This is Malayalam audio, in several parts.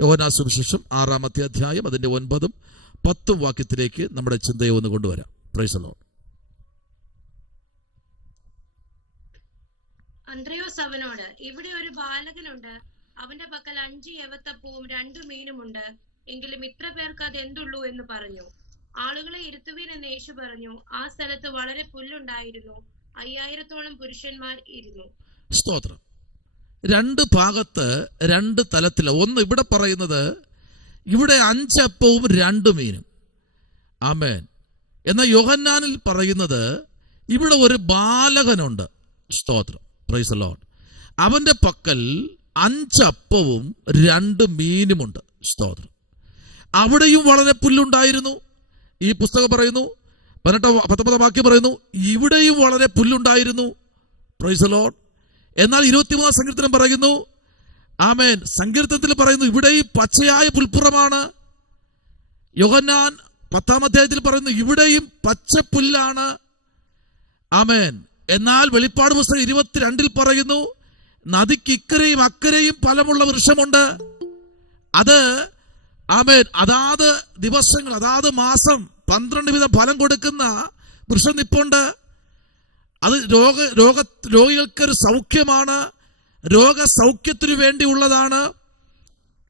യോഹന്നാൻ സുവിശേഷം 6-ാമത്തെ അധ്യായം അതിൻ്റെ 9-ഉം 10-ഉം വാക്യത്തിലേക്ക് നമ്മുടെ ചിന്തയെ ഒന്ന് കൊണ്ടുവരാം. Price the Lord. അന്ത്രയോസ് അവനോട്, ഇവിടെ ഒരു ബാലകനുണ്ട്, അവന്റെ പക്കൽ 5 യവത്തപ്പവും 2 മീനുമുണ്ട്, എങ്കിലും ഇത്ര പേർക്ക് അത് എന്തുള്ളൂ എന്ന് പറഞ്ഞു. ആളുകളെ ഇരുത്തുവീൻ എന്ന് യേശു പറഞ്ഞു. ആ സ്ഥലത്ത് വളരെ പുല്ലുണ്ടായിരുന്നു. 5000-ഓളം പുരുഷന്മാർ ഇരുന്നു. സ്തോത്രം. 2 ഭാഗത്ത് 2 തലത്തില്. ഒന്ന് ഇവിടെ പറയുന്നത്, ഇവിടെ 5 അപ്പവും 2 മീനും. ആമേൻ. എന്നാൽ യോഹന്നാനിൽ പറയുന്നത്, ഇവിടെ ഒരു ബാലകനുണ്ട്. സ്തോത്രം. Praise the Lord. അവന്റെ പക്കൽ 5 അപ്പവും 2 മീനുമുണ്ട്. സ്തോത്രം. അവിടെയും വളരെ പുല്ലുണ്ടായിരുന്നു. ഈ പുസ്തകം പറയുന്നു, 19-ാം വാക്യം പറയുന്നു, ഇവിടെയും വളരെ പുല്ലുണ്ടായിരുന്നു. Price the Lord. എന്നാൽ 23-ാം സങ്കീർത്തനം പറയുന്നു, ആമേൻ, സങ്കീർത്തനത്തിൽ പറയുന്നു, ഇവിടെയും പച്ചയായ പുൽപ്പുറമാണ്. യോഹന്നാൻ 10-ാം അധ്യായത്തിൽ പറയുന്നു, ഇവിടെയും പച്ച പുല്ലാണ്. ആമേൻ. എന്നാൽ വെളിപ്പാട് പുസ്തകം 22-ൽ പറയുന്നു, നദിക്ക് ഇക്കരയും അക്കരയും ഫലമുള്ള വൃക്ഷമുണ്ട്. അത് ആമേൻ, അതാത് ദിവസങ്ങൾ, അതാത് മാസം 12 വിധം ഫലം കൊടുക്കുന്ന വൃക്ഷം നിപ്പുണ്ട്. അത് രോഗികൾക്കൊരു സൗഖ്യമാണ്, രോഗസൗഖ്യത്തിനു വേണ്ടിയുള്ളതാണ്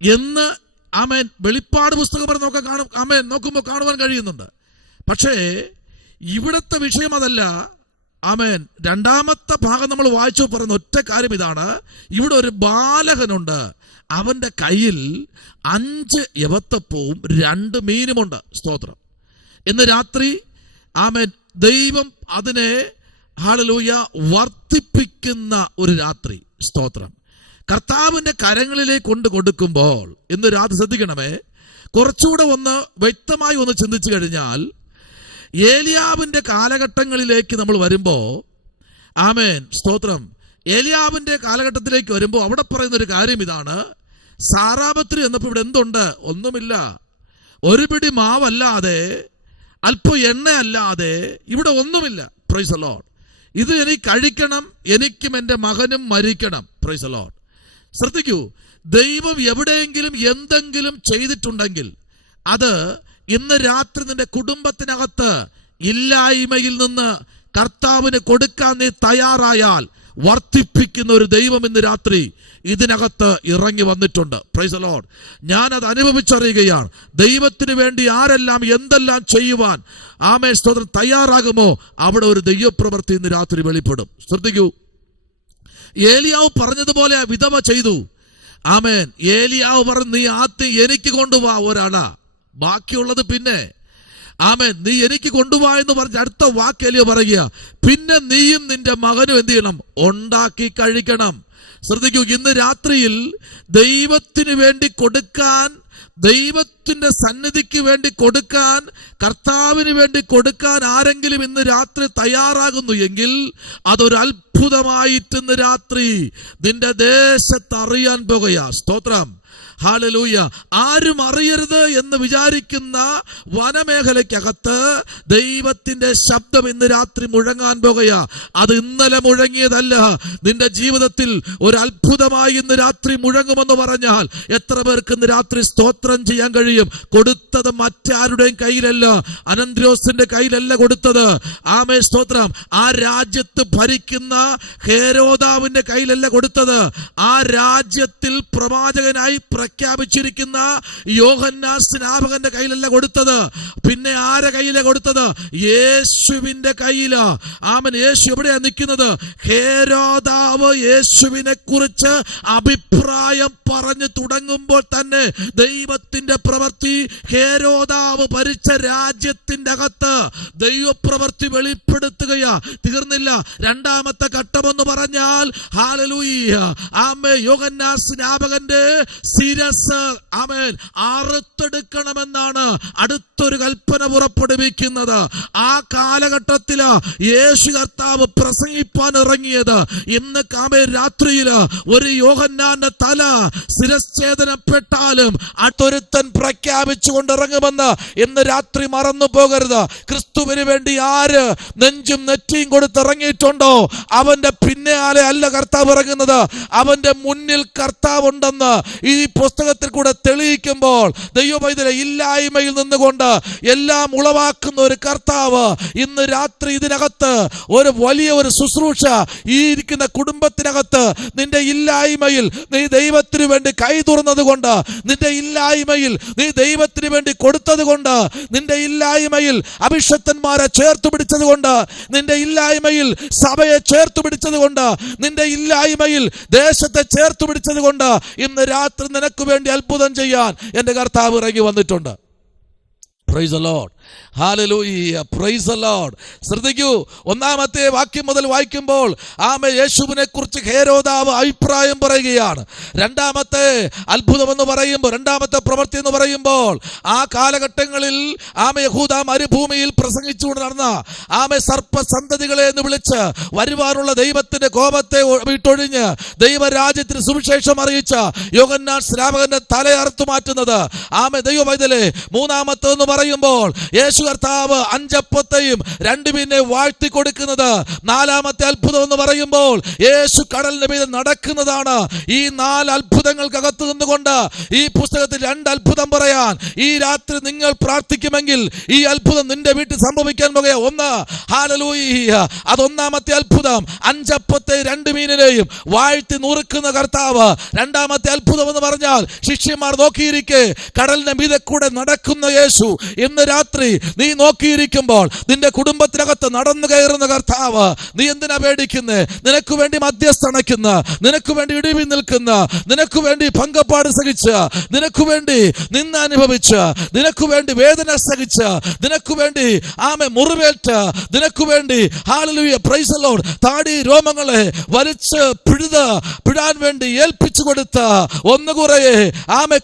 എന്ന് ആമേൻ വെളിപ്പാട് പുസ്തകം നോക്കുമ്പോൾ കാണുവാൻ കഴിയുന്നുണ്ട്. പക്ഷേ ഇവിടുത്തെ വിഷയം അതല്ല. ആമേൻ. 2-ാമത്തെ ഭാഗം നമ്മൾ വായിച്ചു പറയുന്ന ഒറ്റ കാര്യം ഇതാണ്, ഇവിടെ ഒരു ബാലകനുണ്ട്, അവന്റെ കയ്യിൽ 5 യവത്തപ്പവും 2 മീനുമുണ്ട്. സ്തോത്രം. ഇന്ന് രാത്രി ആമേൻ, ദൈവം അതിനെ ഹല്ലേലൂയ വർദ്ധിപ്പിക്കുന്ന ഒരു രാത്രി. സ്തോത്രം. കർത്താവിന്റെ കരങ്ങളിലേക്ക് കൊണ്ട് കൊടുക്കുമ്പോൾ ഇന്ന് രാത്രി ശ്രദ്ധിക്കണമേ, കുറച്ചുകൂടെ ഒന്ന് വ്യക്തമായി ഒന്ന് ചിന്തിച്ചു കഴിഞ്ഞാൽ, ഏലിയാവിന്റെ കാലഘട്ടങ്ങളിലേക്ക് നമ്മൾ വരുമ്പോ, ആമേൻ, സ്തോത്രം, ഏലിയാവിന്റെ കാലഘട്ടത്തിലേക്ക് വരുമ്പോൾ അവിടെ പറയുന്ന ഒരു കാര്യം ഇതാണ്, സാറാപത്രി എന്നപ്പോൾ ഇവിടെ എന്തുണ്ട്? ഒന്നുമില്ല. ഒരു പിടി മാവല്ലാതെ, അല്പം എണ്ണ അല്ലാതെ ഇവിടെ ഒന്നുമില്ല. Price the Lord. ഇത് എനിക്ക് കഴിക്കണം, എനിക്കും എൻ്റെ മകനും മരിക്കണം. Price the Lord. ശ്രദ്ധിക്കൂ, ദൈവം എവിടെയെങ്കിലും എന്തെങ്കിലും ചെയ്തിട്ടുണ്ടെങ്കിൽ അത് ഇന്ന് രാത്രി നിന്റെ കുടുംബത്തിനകത്ത് ഇല്ലായ്മയിൽ നിന്ന് കർത്താവിന് കൊടുക്കാൻ നീ തയ്യാറായാൽ വർദ്ധിപ്പിക്കുന്ന ഒരു ദൈവം ഇന്ന് രാത്രി ഇതിനകത്ത് ഇറങ്ങി വന്നിട്ടുണ്ട്. Price the Lord. ഞാനത് അനുഭവിച്ചറിയുകയാണ്. ദൈവത്തിന് വേണ്ടി ആരെല്ലാം എന്തെല്ലാം ചെയ്യുവാൻ ആമേൻ സ്തോത്രം തയ്യാറാകുമോ അവിടെ ഒരു ദൈവപ്രവൃത്തി ഇന്ന് രാത്രി വെളിപ്പെടും. ശ്രദ്ധിക്കൂ, ഏലിയാവ് പറഞ്ഞതുപോലെ വിധവ ചെയ്തു. ആമേൻ. ഏലിയാവ് പറഞ്ഞു, നീ ആദ്യം എനിക്ക് കൊണ്ടുപോവാ ഒരാളാ, ബാക്കിയുള്ളത് പിന്നെ. ആമേൻ. നീ എനിക്ക് കൊണ്ടുപോവാ എന്ന് പറഞ്ഞ അടുത്ത വാക്ക് ഏലിയാവ് പറയുക, പിന്നെ നീയും നിന്റെ മകനും എന്ത് ചെയ്യണം? ഉണ്ടാക്കി കഴിക്കണം. ശ്രദ്ധിക്കൂ, ഇന്ന് രാത്രിയിൽ ദൈവത്തിന് വേണ്ടി കൊടുക്കാൻ, ദൈവത്തിന്റെ സന്നിധിക്ക് വേണ്ടി കൊടുക്കാൻ, കർത്താവിന് വേണ്ടി കൊടുക്കാൻ ആരെങ്കിലും ഇന്ന് രാത്രി തയ്യാറാകുന്നു എങ്കിൽ അതൊരു അത്ഭുതമായിട്ട് ഇന്ന് രാത്രി നിന്റെ ദേശത്ത് അറിയാൻ പോകുക. സ്തോത്രം. ഹല്ലേലൂയ. ആരും അറിയരുത് എന്ന് വിചാരിക്കുന്ന വനമേഖലയ്ക്കകത്ത് ദൈവത്തിന്റെ ശബ്ദം ഇന്ന് രാത്രി മുഴങ്ങാൻ പോകുക. അത് ഇന്നലെ മുഴങ്ങിയതല്ല, നിന്റെ ജീവിതത്തിൽ ഒരു അത്ഭുതമായി ഇന്ന് രാത്രി മുഴങ്ങുമെന്ന് പറഞ്ഞാൽ എത്ര പേർക്ക് ഇന്ന് രാത്രി സ്തോത്രം ചെയ്യാൻ കഴിയും? കൊടുത്തത് മറ്റാരുടെയും കയ്യിലല്ല, അനന്ത്രോസിന്റെ കയ്യിലല്ല കൊടുത്തത്. ആമേ സ്തോത്രം. ആ രാജ്യത്ത് ഭരിക്കുന്ന ഹേരോദാവിന്റെ കയ്യിലല്ല കൊടുത്തത്. ആ രാജ്യത്തിൽ പ്രവാചകനായി പ്രഖ്യാപിച്ചിരിക്കുന്ന യോഹന്നാൻ സ്നാപകന്റെ കയ്യിലല്ല കൊടുത്തത്. പിന്നെ ആരെ കയ്യിലാണ് കൊടുത്തത്? യേശുവിന്റെ കയ്യില്. ആമൻ. യേശു എവിടെയാ നിൽക്കുന്നത്? ഹേരോദാവ് യേശുവിനെ കുറിച്ച് അഭിപ്രായം പറഞ്ഞു തുടങ്ങുമ്പോൾ തന്നെ ദൈവത്തിന്റെ പ്രവൃത്തി ഹേരോദാവ് ഭരിച്ച രാജ്യത്തിന്റെ അകത്ത് ദൈവപ്രവൃത്തി വെളിപ്പെടുത്തുകയാ. തീർന്നില്ല. 2-ാമത്തെ ഘട്ടമെന്ന് പറഞ്ഞാൽ ഹല്ലേലൂയ, ആമേൻ, യോഹന്നാൻ സ്നാപകന്റെ ശിരസ് ആമേൻ അറുത്തെടുക്കണമെന്നാണ് അടുത്തൊരു കൽപ്പന പുറപ്പെടുവിക്കുന്നത്. ആ കാലഘട്ടത്തില് യേശു കർത്താവ് പ്രസംഗിപ്പാൻ ഇറങ്ങിയത്. ഇന്ന് ആമേൻ രാത്രിയില് ഒരു യോഹന്നാന്റെ തല ശിരച്ഛേദനപ്പെട്ടാലും അടുത്തൊരുത്തൻ പ്രഖ്യാപിച്ചു കൊണ്ടിറങ്ങുമെന്ന് ഇന്ന് രാത്രി മറന്നു പോകരുത്. ക്രിസ്തുവിന് വേണ്ടി ആര് നെഞ്ചും നെറ്റിയും കൊടുത്തിറങ്ങിയിട്ടുണ്ടോ അവന്റെ പിന്നാലെ അല്ല കർത്താവ് ഇറങ്ങുന്നത്, അവന്റെ മുന്നിൽ കർത്താവ് ഉണ്ടെന്ന് ഈ പുസ്തകത്തിൽ കൂടെ തെളിയിക്കുമ്പോൾ ദൈവമൈതലെ ഇല്ലായ്മയിൽ നിന്നുകൊണ്ട് എല്ലാം ഉളവാക്കുന്ന ഒരു കർത്താവ് ഇന്ന് രാത്രി ഇതിനകത്ത് ഒരു വലിയ ഒരു ശുശ്രൂഷ ഈ ഇരിക്കുന്ന കുടുംബത്തിനകത്ത് നിന്റെ ഇല്ലായ്മയിൽ നീ ദൈവത്തിന് വേണ്ടി കൈ തുറന്നത് കൊണ്ട്, നിന്റെ ഇല്ലായ്മയിൽ നീ ദൈവത്തിന് വേണ്ടി കൊടുത്തത് കൊണ്ട്, നിന്റെ ഇല്ലായ്മയിൽ അഭിഷക്തന്മാരെ ചേർത്ത് പിടിച്ചത് കൊണ്ട്, നിന്റെ ഇല്ലായ്മയിൽ സഭയെ ചേർത്ത് പിടിച്ചത് കൊണ്ട്, നിന്റെ ഇല്ലായ്മയിൽ ദേശത്തെ ചേർത്ത് പിടിച്ചത് കൊണ്ട് ഇന്ന് രാത്രി നിനക്ക് വേണ്ടി അത്ഭുതം ചെയ്യാൻ എൻ്റെ കർത്താവ് ഇറങ്ങി വന്നിട്ടുണ്ട്. Price the lord, hallelujah, price the Lord. ശ്രദ്ധിക്കൂ, 1-ാമത്തെ വാക്യം മുതൽ വായിക്കുമ്പോൾ യേശുവിനെ കുറിച്ച് ഹേരോദാവ് അഭിപ്രായം പറയുകയാണ്. 2-ാമത്തെ അത്ഭുതം എന്ന് പറയുമ്പോൾ, 2-ാമത്തെ പ്രവൃത്തി എന്ന് പറയുമ്പോൾ, ആ കാലഘട്ടങ്ങളിൽ യഹൂദ മരുഭൂമിയിൽ പ്രസംഗിച്ചുകൊണ്ട് നടന്ന സർപ്പസന്തതികളെ എന്ന് വിളിച്ച് വരുവാനുള്ള ദൈവത്തിന്റെ കോപത്തെ വിട്ടൊഴിഞ്ഞ് ദൈവരാജ്യത്തിന് സുവിശേഷം അറിയിച്ച യോഹന്നാൻ സ്നാപകന്റെ തലയറുത്തു മാറ്റുന്നത് ദൈവമൈതലേ. 3-ാമത്തെന്ന് പറയുമ്പോൾ യേശു കർത്താവ് 5 അപ്പത്തെയും 2 മീനിനെ വാഴ്ത്തി കൊടുക്കുന്നത്. 4-ാമത്തെ അത്ഭുതം എന്ന് പറയുമ്പോൾ യേശു കടലിന്റെ മീതെ നടക്കുന്നതാണ്. ഈ 4 അത്ഭുതങ്ങൾക്കകത്ത് നിന്നുകൊണ്ട് ഈ പുസ്തകത്തിൽ 2 അത്ഭുതം പറയാൻ ഈ രാത്രി നിങ്ങൾ പ്രാർത്ഥിക്കുമെങ്കിൽ ഈ അത്ഭുതം നിന്റെ വീട്ടിൽ സംഭവിക്കാൻ പോകുക. 1, ഹല്ലേലൂയ, അത് 1-ാമത്തെ അത്ഭുതം. 5 അപ്പത്തെ 2 മീനിനെയും വാഴ്ത്തി നുറുക്കുന്ന കർത്താവ്. 2-ാമത്തെ അത്ഭുതം എന്ന് പറഞ്ഞാൽ ശിഷ്യന്മാർ നോക്കിയിരിക്കെ കടലിന്റെ മീതെ കൂടെ നടക്കുന്ന യേശു. ഇന്ന് രാത്രി നീ നോക്കിയിരിക്കുമ്പോൾ നിന്റെ കുടുംബത്തിനകത്ത് നടന്നു കയറുന്ന കർത്താവ്. നീ എന്തിനാ പേടിക്കുന്നേ? നിനക്ക് വേണ്ടി മധ്യസ്ഥണയ്ക്കുന്ന, നിനക്ക് വേണ്ടി ഇടിവിൽ നിൽക്കുന്ന, നിനക്ക് വേണ്ടി പങ്കപ്പാട് സഹിച്ച, നിനക്ക് വേണ്ടി നിന്ന അനുഭവിച്ച, നിനക്ക് വേണ്ടി വേദന സഹിച്ച, നിനക്ക് വേണ്ടി മുറിവേറ്റ, നിനക്ക് വേണ്ടി ഹല്ലേലൂയ, പ്രൈസ് ദി ലോർഡ്, താടി രോമങ്ങളെ വലിച്ച് പിടാൻ വേണ്ടി ഏൽപ്പിച്ചു കൊടുത്ത ഒന്നുകുറയെ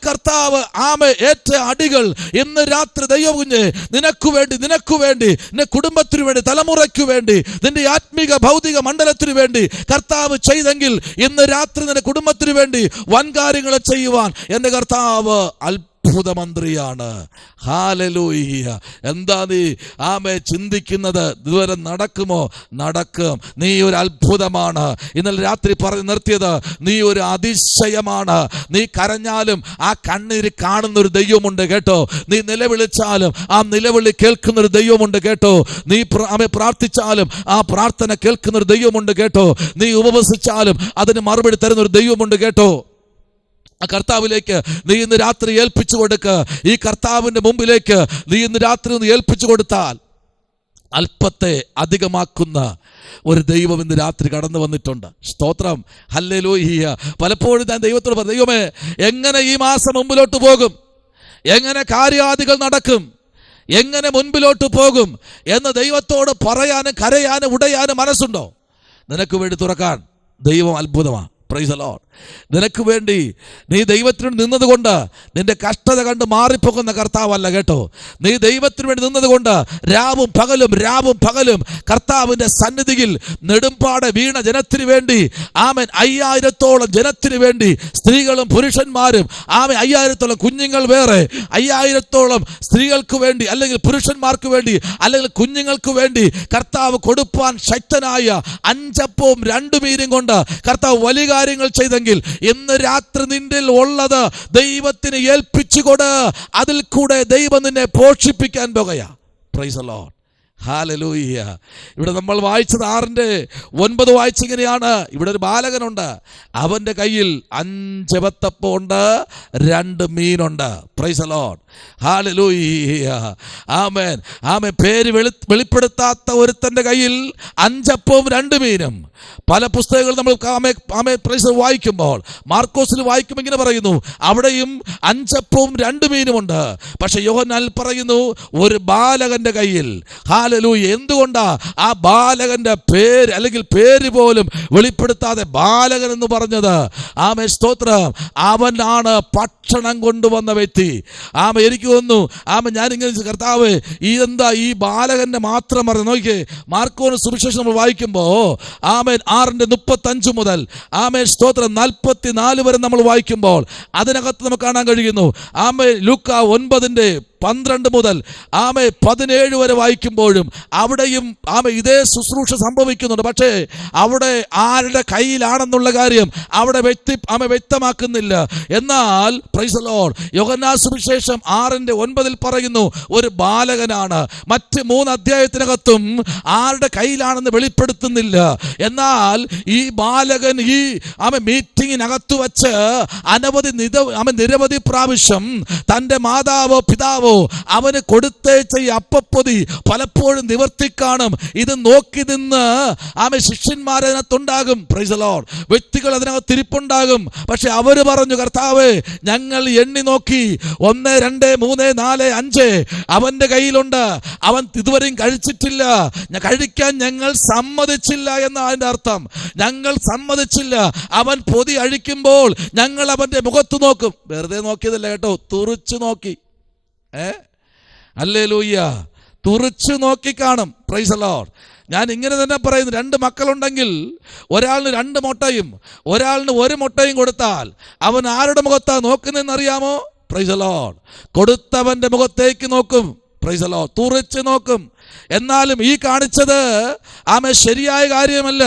കർത്താവ് ഏറ്റ അടികൾ ഇന്ന് രാത്രി ദൈവകുഞ്ഞ് നിനക്ക് വേണ്ടി നിന്റെ കുടുംബത്തിനു വേണ്ടി, തലമുറയ്ക്ക് വേണ്ടി, നിന്റെ ആത്മീക ഭൗതിക മണ്ഡലത്തിനു വേണ്ടി കർത്താവ് ചെയ്തെങ്കിൽ ഇന്ന് രാത്രി നിന്റെ കുടുംബത്തിനു വേണ്ടി വൻ കാര്യങ്ങൾ ചെയ്യുവാൻ എൻ്റെ കർത്താവ് അത്ഭുതമന്ത്രിയാണ്. ഹല്ലേലൂയ. എന്താ നീ ചിന്തിക്കുന്നത്? ഇതുവരെ നടക്കുമോ? നടക്കും. നീ ഒരു അത്ഭുതമാണ്. ഇന്നലെ രാത്രി പറഞ്ഞു നിർത്തിയത്, നീ ഒരു അതിശയമാണ്. നീ കരഞ്ഞാലും ആ കണ്ണീര് കാണുന്നൊരു ദൈവമുണ്ട് കേട്ടോ. നീ നിലവിളിച്ചാലും ആ നിലവിളി കേൾക്കുന്നൊരു ദൈവമുണ്ട് കേട്ടോ. നീ പ്രാർത്ഥിച്ചാലും ആ പ്രാർത്ഥന കേൾക്കുന്നൊരു ദൈവമുണ്ട് കേട്ടോ. നീ ഉപവസിച്ചാലും അതിന് മറുപടി തരുന്നൊരു ദൈവമുണ്ട് കേട്ടോ. ആ കർത്താവിലേക്ക് നീ ഇന്ന് രാത്രി ഏൽപ്പിച്ചു കൊടുക്ക. ഈ കർത്താവിന്റെ മുമ്പിലേക്ക് നീ ഇന്ന് രാത്രി ഒന്ന് ഏൽപ്പിച്ചു കൊടുത്താൽ അല്പത്തെ അധികമാക്കുന്ന ഒരു ദൈവം ഇന്ന് രാത്രി കടന്നു വന്നിട്ടുണ്ട്. സ്തോത്രം, ഹല്ലേലൂയ. പലപ്പോഴും ഞാൻ ദൈവത്തോട് പറഞ്ഞു, ദൈവമേ, എങ്ങനെ ഈ മാസം മുമ്പിലോട്ട് പോകും, എങ്ങനെ കാര്യാദികൾ നടക്കും, എങ്ങനെ മുൻപിലോട്ട് പോകും എന്ന് ദൈവത്തോട് പറയാനും കരയാനും ഉടയാനും മനസ്സുണ്ടോ? നിനക്ക് വേണ്ടി തുറക്കാൻ ദൈവം അത്ഭുതമാണ്. Price the Lord. നിനക്ക് വേണ്ടി നീ ദൈവത്തിന് നിന്നതുകൊണ്ട് നിന്റെ കഷ്ടത കണ്ട് മാറിപ്പോകുന്ന കർത്താവല്ല കേട്ടോ. നീ ദൈവത്തിന് വേണ്ടി നിന്നതുകൊണ്ട് രാവും പകലും കർത്താവിന്റെ സന്നിധിയിൽ നെടുമ്പാടെ വീണ ജനത്തിന് വേണ്ടി 5000-ഓളം ജനത്തിന് വേണ്ടി, സ്ത്രീകളും പുരുഷന്മാരും 5000-ഓളം കുഞ്ഞുങ്ങൾ വേറെ, 5000-ഓളം സ്ത്രീകൾക്ക് വേണ്ടി അല്ലെങ്കിൽ പുരുഷന്മാർക്ക് വേണ്ടി അല്ലെങ്കിൽ കുഞ്ഞുങ്ങൾക്ക് വേണ്ടി കർത്താവ് കൊടുപ്പാൻ ശക്തനായ 5 അപ്പവും 2 മീനും കൊണ്ട് കർത്താവ് വലിയ കാര്യങ്ങൾ ചെയ്തെങ്കിൽ ഇന്ന് രാത്രി നിന്റെ ഉള്ളത് ദൈവത്തിന് ഏൽപ്പിച്ചുകൊട്. അതിൽ കൂടെ ദൈവം നിന്നെ പോഷിപ്പിക്കാൻ പോകുകയാ. Praise the lord, hallelujah. ഇവിടെ നമ്മൾ വായിച്ചത് 6:9 വായിച്ചിങ്ങനെയാണ്. ഇവിടെ ഒരു ബാലകനുണ്ട്, അവന്റെ കയ്യിൽ 5 അപ്പവും ഉണ്ട്, 2 മീനുണ്ട്. Praise the lord, hallelujah. Amen, amen. പേര് വെളിപ്പെടുത്താത്ത ഒരുത്തന്റെ കയ്യിൽ 5 അപ്പവും 2 മീനും. പല പുസ്തകങ്ങൾ നമ്മൾ വായിക്കുമ്പോൾ, മാർക്കോസിൽ വായിക്കുമ്പോൾ ഇങ്ങനെ പറയുന്നു, അവിടെയും 5 അപ്പവും 2 മീനുമുണ്ട്. പക്ഷെ യോഹന്നാനിൽ പറയുന്നു ഒരു ബാലകന്റെ കയ്യിൽ. ഹല്ലേലൂയ. എന്തുകൊണ്ടാ ആ ബാലകന്റെ പേര് അല്ലെങ്കിൽ പേര് പോലും വെളിപ്പെടുത്താതെ ബാലകൻ എന്ന് പറഞ്ഞത്? ആമേൻ, സ്തോത്രം. അവനാണ് ഭക്ഷണം കൊണ്ടുവന്ന വ്യക്തി. എനിക്ക് തോന്നുന്നു ഞാനിങ്ങനെ, കർത്താവ് ഇതെന്താ ഈ ബാലകന്റെ മാത്രം പറഞ്ഞു നോക്കിയേ. മാർക്കോസ് സുവിശേഷം നമ്മൾ വായിക്കുമ്പോ 6:35 മുതൽ സ്തോത്രം 44 വരെ നമ്മൾ വായിക്കുമ്പോൾ അതിനകത്ത് നമുക്ക് കാണാൻ കഴിയുന്നു. ലൂക്ക 9 12 മുതൽ 17 വരെ വായിക്കുമ്പോഴും അവിടെയും ഇതേ ശുശ്രൂഷ സംഭവിക്കുന്നുണ്ട്. പക്ഷേ അവിടെ ആരുടെ കയ്യിലാണെന്നുള്ള കാര്യം അവിടെ വ്യക്തമാക്കുന്നില്ല. എന്നാൽ പ്രൈസ് ദി ലോർഡ്, യോഹന്നാൻ സുവിശേഷം 6:9 പറയുന്നു ഒരു ബാലകനാണ്. മറ്റ് 3 അധ്യായത്തിനകത്തും ആരുടെ കയ്യിലാണെന്ന് വെളിപ്പെടുത്തുന്നില്ല. എന്നാൽ ഈ ബാലകൻ ഈ മീറ്റിങ്ങിനകത്ത് വച്ച് നിരവധി പ്രാവശ്യം തൻ്റെ മാതാവോ പിതാവോ അവന് കൊടുത്തേച്ച ഈ അപ്പപ്പൊതി പലപ്പോഴും നിവർത്തിക്കാണും. ഇത് നോക്കി നിന്ന് ശിഷ്യന്മാരതിനകത്തുണ്ടാകും. പ്രൈസ് ദി ലോർഡ്, വ്യക്തികൾ അതിനകത്ത് ഇരിപ്പുണ്ടാകും. പക്ഷെ അവർ പറഞ്ഞു, കർത്താവേ, ഞങ്ങൾ എണ്ണി നോക്കി 1, 2, 3, 4, 5 അവന്റെ കയ്യിലുണ്ട്. അവൻ ഇതുവരെയും കഴിച്ചിട്ടില്ല. കഴിക്കാൻ ഞങ്ങൾ സമ്മതിച്ചില്ല എന്ന അതിന്റെ അർത്ഥം. ഞങ്ങൾ സമ്മതിച്ചില്ല. അവൻ പൊതി അഴിക്കുമ്പോൾ ഞങ്ങൾ അവന്റെ മുഖത്ത് നോക്കും. വെറുതെ നോക്കിയതല്ല കേട്ടോ, തുറിച്ചു നോക്കി. ഹല്ലേലൂയ, തുറിച്ചു നോക്കി കാണും. Price the Lord. ഞാൻ ഇങ്ങനെ തന്നെ പറയുന്നു, 2 മക്കളുണ്ടെങ്കിൽ ഒരാളിന് 2 മുട്ടയും ഒരാളിന് 1 മുട്ടയും കൊടുത്താൽ അവൻ ആരുടെ മുഖത്താ നോക്കുന്നതെന്ന് അറിയാമോ? Price the Lord. കൊടുത്തവന്റെ മുഖത്തേക്ക് നോക്കും. Price the Lord. തുറിച്ച് നോക്കും. എന്നാലും ഈ കാണിച്ചത് ശരിയായ കാര്യമല്ല.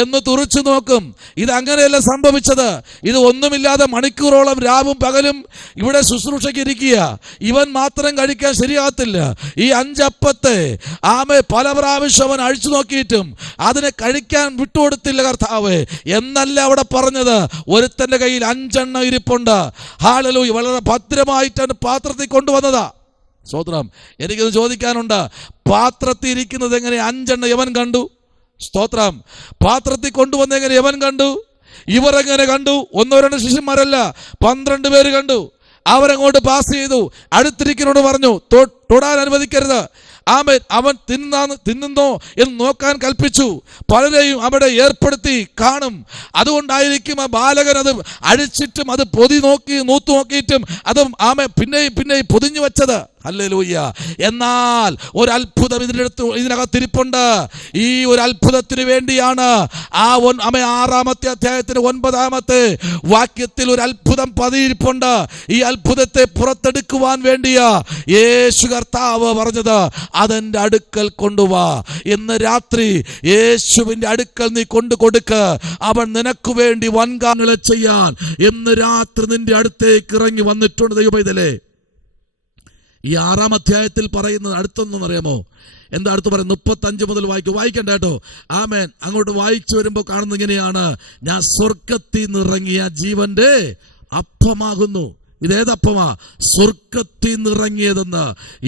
എന്ന് തുറിച്ചു നോക്കും. ഇത് അങ്ങനെയല്ല സംഭവിച്ചത്. ഇത് ഒന്നുമില്ലാതെ മണിക്കൂറോളം രാവും പകലും ഇവിടെ ശുശ്രൂഷയ്ക്ക് ഇരിക്കുക. ഇവൻ മാത്രം കഴിക്കാൻ ശരിയാകത്തില്ല. ഈ 5 അപ്പത്തെ പല പ്രാവശ്യം അവൻ അഴിച്ചു നോക്കിയിട്ടും അതിനെ കഴിക്കാൻ വിട്ടുകൊടുത്തില്ല കർത്താവേ എന്നല്ല അവിടെ പറഞ്ഞത്. ഒരുത്തന്റെ കയ്യിൽ 5 എണ്ണം ഇരിപ്പുണ്ട്. ഹല്ലേലൂയ. വളരെ ഭദ്രമായിട്ടാണ് പാത്രത്തിൽ കൊണ്ടുവന്നതാ. സ്തോത്രം. എനിക്കത് ചോദിക്കാനുണ്ട്, പാത്രത്തിൽ ഇരിക്കുന്നത് എങ്ങനെ 5 എണ്ണം യവൻ കണ്ടു? സ്തോത്രം. പാത്രത്തിൽ കൊണ്ടുവന്ന എങ്ങനെ യവൻ കണ്ടു? ഇവർ എങ്ങനെ കണ്ടു? 1-2 ശിഷ്യന്മാരല്ല, 12 പേര് കണ്ടു. അവരങ്ങോട്ട് പാസ് ചെയ്തു. അടുത്തിരിക്കുന്നോട് പറഞ്ഞു, തൊടാൻ അനുവദിക്കരുത്. അവൻ തിന്നുന്നോ എന്ന് നോക്കാൻ കൽപ്പിച്ചു. പലരെയും അവിടെ ഏർപ്പെടുത്തി കാണും. അതുകൊണ്ടായിരിക്കും ആ ബാലകൻ അത് അഴിച്ചിട്ടും അത് നൂത്തു നോക്കിയിട്ടും അതും പിന്നെയും പൊതിഞ്ഞു വെച്ചത്. ഹല്ലേലൂയ. എന്നാൽ ഒരു അത്ഭുതം ഇതിനകത്തിരിപ്പുണ്ട്. ഈ ഒരു അത്ഭുതത്തിന് വേണ്ടിയാണ് 6-ാമത്തെ അധ്യായത്തിന് 9-ാമത്തെ വാക്യത്തിൽ ഒരു അത്ഭുതം പതിയിരിപ്പുണ്ട്. ഈ അത്ഭുതത്തെ പുറത്തെടുക്കുവാൻ വേണ്ടിയാ യേശു കർത്താവ് പറഞ്ഞത്, അതെന്റെ അടുക്കൽ കൊണ്ടുവാ. ഇന്ന് രാത്രി യേശുവിന്റെ അടുക്കൽ നീ കൊടുക്ക്. അവൻ നിനക്ക് വേണ്ടി വൻകാര്യങ്ങളെ ചെയ്യാൻ ഇന്ന് രാത്രി നിന്റെ അടുത്തേക്ക് ഇറങ്ങി വന്നിട്ടുണ്ട്. ദൈവമേ, ഈ 6-ാം അധ്യായത്തിൽ പറയുന്നത് അടുത്തൊന്നും അറിയാമോ? എന്താ അടുത്ത് പറയുന്നത്? 35 മുതൽ വായിക്കണ്ട കേട്ടോ. ആമേൻ. അങ്ങോട്ട് വായിച്ചു വരുമ്പോൾ കാണുന്നത് ഇങ്ങനെയാണ്, ഞാൻ സ്വർഗത്തിൽ നിന്നിറങ്ങിയ ജീവന്റെ അപ്പമാകുന്നു. ഇതേതപ്പമാ? സ്വർഗത്തിൽ നിന്നിറങ്ങിയതെന്ന്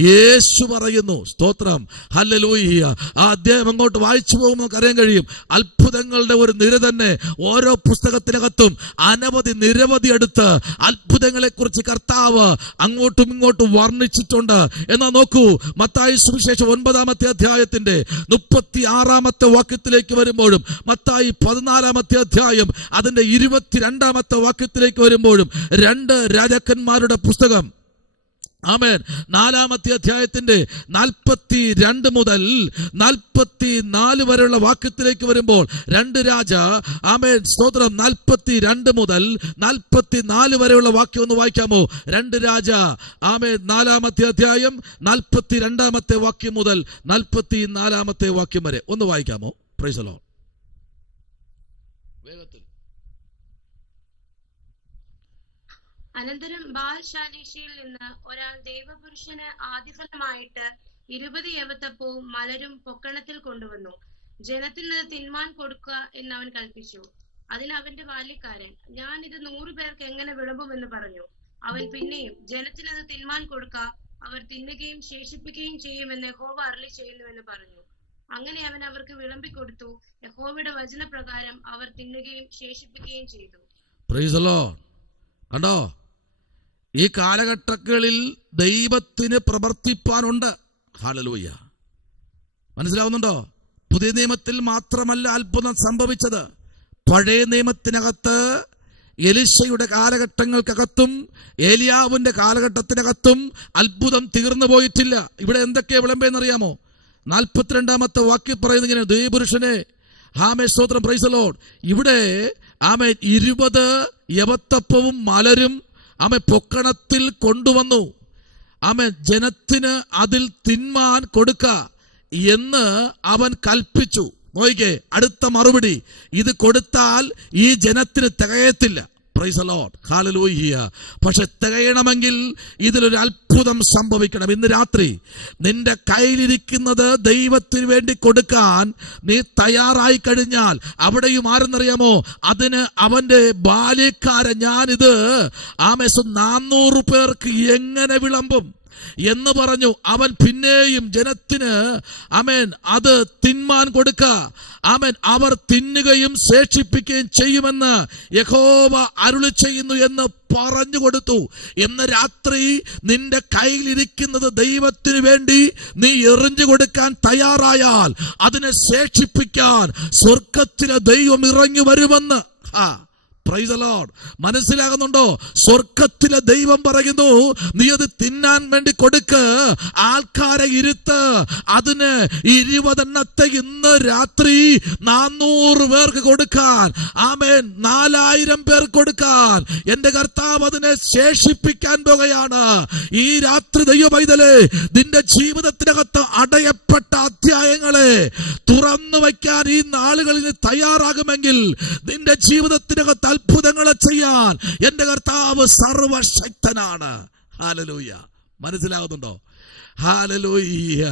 യേശു പറയുന്നു. സ്തോത്രം. ഹല്ലേലൂയ. ആ അധ്യായം അങ്ങോട്ട് വായിച്ചു പോകുമ്പോൾ നമുക്ക് അറിയാൻ കഴിയും, അത്ഭുതങ്ങളുടെ ഒരു നിര തന്നെ ഓരോ പുസ്തകത്തിനകത്തും നിരവധി അടുത്ത് അത്ഭുതങ്ങളെ കുറിച്ച് കർത്താവ് അങ്ങോട്ടും ഇങ്ങോട്ടും വർണ്ണിച്ചിട്ടുണ്ട്. എന്നാൽ നോക്കൂ, മത്തായി സുവിശേഷം 9-ാമത്തെ അധ്യായത്തിന്റെ 36-ാമത്തെ വാക്യത്തിലേക്ക് വരുമ്പോഴും, മത്തായി 14-ാമത്തെ അധ്യായം അതിന്റെ 22-ാമത്തെ വാക്യത്തിലേക്ക് വരുമ്പോഴും, 2 രാജാക്കന്മാരുടെ പുസ്തകം 4-ാമത്തെ അധ്യായത്തിന്റെ 42 മുതൽ 44 വരെയുള്ള വാക്യത്തിലേക്ക് വരുമ്പോൾ 2 രാജ സ്തോത്രം 42 മുതൽ 44 വരെയുള്ള വാക്യം ഒന്ന് വായിക്കാമോ? 2 രാജ 4-ാമത്തെ അധ്യായം 42-ാമത്തെ വാക്യം മുതൽ 44-ാമത്തെ വാക്യം വരെ ഒന്ന് വായിക്കാമോ? Price the Lord. വേഗത്തിൽ. അനന്തരം ബാൽശാലീശയിൽ നിന്ന് ഒരാൾ ദൈവപുരുഷന് ആദിഫലമായിട്ട് 20 യവത്തപ്പവും മലരും പൊക്കണത്തിൽ കൊണ്ടുവന്നു. ജനത്തിൽ അത് തിന്മാൻ കൊടുക്കുക എന്ന് അവൻ കൽപ്പിച്ചു. അതിന് അവന്റെ ബാല്യക്കാരൻ, ഞാൻ ഇത് 100 പേർക്ക് എങ്ങനെ വിളമ്പുമെന്ന് പറഞ്ഞു. അവൻ പിന്നെയും, ജനത്തിന് അത് തിന്മാൻ കൊടുക്ക, അവർ തിന്നുകയും ശേഷിപ്പിക്കുകയും ചെയ്യുമെന്ന് യഹോവ അരുളി ചെയ്യുന്നുവെന്ന് പറഞ്ഞു. അങ്ങനെ അവൻ അവർക്ക് വിളമ്പിക്കൊടുത്തു. യഹോവയുടെ വചനപ്രകാരം അവർ തിന്നുകയും ശേഷിപ്പിക്കുകയും ചെയ്തു. Price the Lord. കണ്ടോ, ഈ കാലഘട്ടങ്ങളിൽ ദൈവത്തിന് പ്രവർത്തിപ്പാനുണ്ട്. ഹല്ലേലൂയ. മനസ്സിലാവുന്നുണ്ടോ? പുതിയ നിയമത്തിൽ മാത്രമല്ല അത്ഭുതം സംഭവിച്ചത്. പഴയ നിയമത്തിനകത്ത് എലീശയുടെ കാലഘട്ടങ്ങൾക്കകത്തും ഏലിയാവിന്റെ കാലഘട്ടത്തിനകത്തും അത്ഭുതം തീർന്നു പോയിട്ടില്ല. ഇവിടെ എന്തൊക്കെയാ വിളമ്പെന്നറിയാമോ? 42-ാമത്തെ വാക്യം പറയുന്നത് ഇങ്ങനെ, ദൈവപുരുഷനെ സ്തോത്രം, പ്രൈസ് ദി ലോർഡ്. ഇവിടെ 20 യവത്തപ്പവും മലരും പൊക്കണത്തിൽ കൊണ്ടുവന്നു. ആമേൻ, ജനത്തിന് അതിൽ തിന്മാൻ കൊടുക്ക എന്ന് അവൻ കൽപ്പിച്ചു. നോയിക്കേ, അടുത്ത മറുപടി, ഇത് കൊടുത്താൽ ഈ ജനത്തിന് തികയത്തില്ല. Praise the lord, hallelujah. പക്ഷെ തികയണമെങ്കിൽ ഇതിലൊരു അത്ഭുതം സംഭവിക്കണം. ഇന്ന് രാത്രി നിന്റെ കയ്യിലിരിക്കുന്നത് ദൈവത്തിന് വേണ്ടി കൊടുക്കാൻ നീ തയ്യാറായി കഴിഞ്ഞാൽ, അവിടെയും ആരെന്നറിയാമോ, അതിന് അവന്റെ ബാല്യക്കാരൻ ഞാനിത് 400 പേർക്ക് എങ്ങനെ വിളമ്പും എന്ന് പറഞ്ഞു. അവൻ പിന്നെയും ജനത്തിന് ആമേൻ അത് തിന്മാൻ കൊടുക്ക, ആമേൻ അവർ തിന്നുകയും ശേഷിപ്പിക്കുകയും ചെയ്യുമെന്ന് യഹോവ അരുളി ചെയ്യുന്നു എന്ന് പറഞ്ഞു കൊടുത്തു. ഇന്ന് രാത്രി നിന്റെ കയ്യിലിരിക്കുന്നത് ദൈവത്തിന് വേണ്ടി നീ എറിഞ്ഞു കൊടുക്കാൻ തയ്യാറായാൽ അതിനെ ശേഷിപ്പിക്കാൻ സ്വർഗത്തിലെ ദൈവം ഇറങ്ങി വരുമെന്ന്. Price the Lord. മനസ്സിലാകുന്നുണ്ടോ? സ്വർഗത്തിലെ ദൈവം പറയുന്നു, നീ അത് തിന്നാൻ വേണ്ടി കൊടുക്ക്, ആൾക്കാരെ ഇരുത്ത്, അതിന് 20 എണ്ണത്തെ ഇന്ന് രാത്രി 400 പേർക്ക് കൊടുക്കാൻ, ആമേൻ 4000 പേർക്ക് കൊടുക്കാൻ എന്റെ കർത്താവ് അതിനെ ശേഷിപ്പിക്കാൻ പോകുകയാണ്. ഈ രാത്രി ദൈവ പൈതലേ, നിന്റെ ജീവിതത്തിനകത്ത് അടയപ്പെട്ട അധ്യായങ്ങളെ തുറന്നു വയ്ക്കാൻ ഈ നാളുകളിൽ തയ്യാറാകുമെങ്കിൽ നിന്റെ ജീവിതത്തിനകത്ത് അത്ഭുതങ്ങളെ ചെയ്യാൻ എന്റെ കർത്താവ് സർവശക്തനാണ്. ഹല്ലേലൂയ. മനസ്സിലാകുന്നുണ്ടോ? ഹല്ലേലൂയ.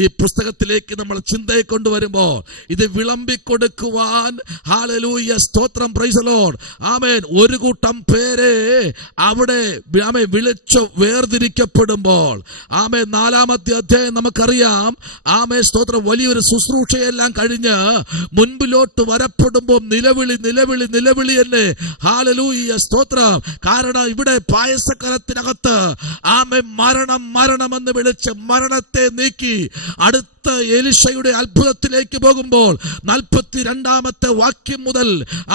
ഈ പുസ്തകത്തിലേക്ക് നമ്മൾ ചിന്തയെ കൊണ്ടുവരുമ്പോൾ ഇത് വിളമ്പിക്കൊടുക്കുവാൻ, ഹല്ലേലൂയ, സ്തോത്രം, പ്രൈസ് ദി ലോർഡ്, ആമേൻ, ഒരു കൂട്ടം പേരെ അവിടെ ആമേൻ വിളിച്ചു വേർതിരിക്കപ്പെടുമ്പോൾ, ആമേൻ 4-ാമത്തെ അധ്യായം നമുക്കറിയാം, ആമേൻ, സ്തോത്രം, വലിയൊരു ശുശ്രൂഷയെല്ലാം കഴിഞ്ഞ് മുൻപിലോട്ട് വരപ്പെടുമ്പോൾ നിലവിളി നിലവിളി നിലവിളി അല്ലേ. ഹല്ലേലൂയ, സ്തോത്രം. കാരണം ഇവിടെ പായസക്കലത്തിനകത്ത് ആമേൻ മരണം മരണമെന്ന് വിളിച്ച് മരണത്തെ നീക്കി അടുത്ത എലിശയുടെ അത്ഭുതത്തിലേക്ക് പോകുമ്പോൾ 42-ാമത്തെ വാക്യം മുതൽ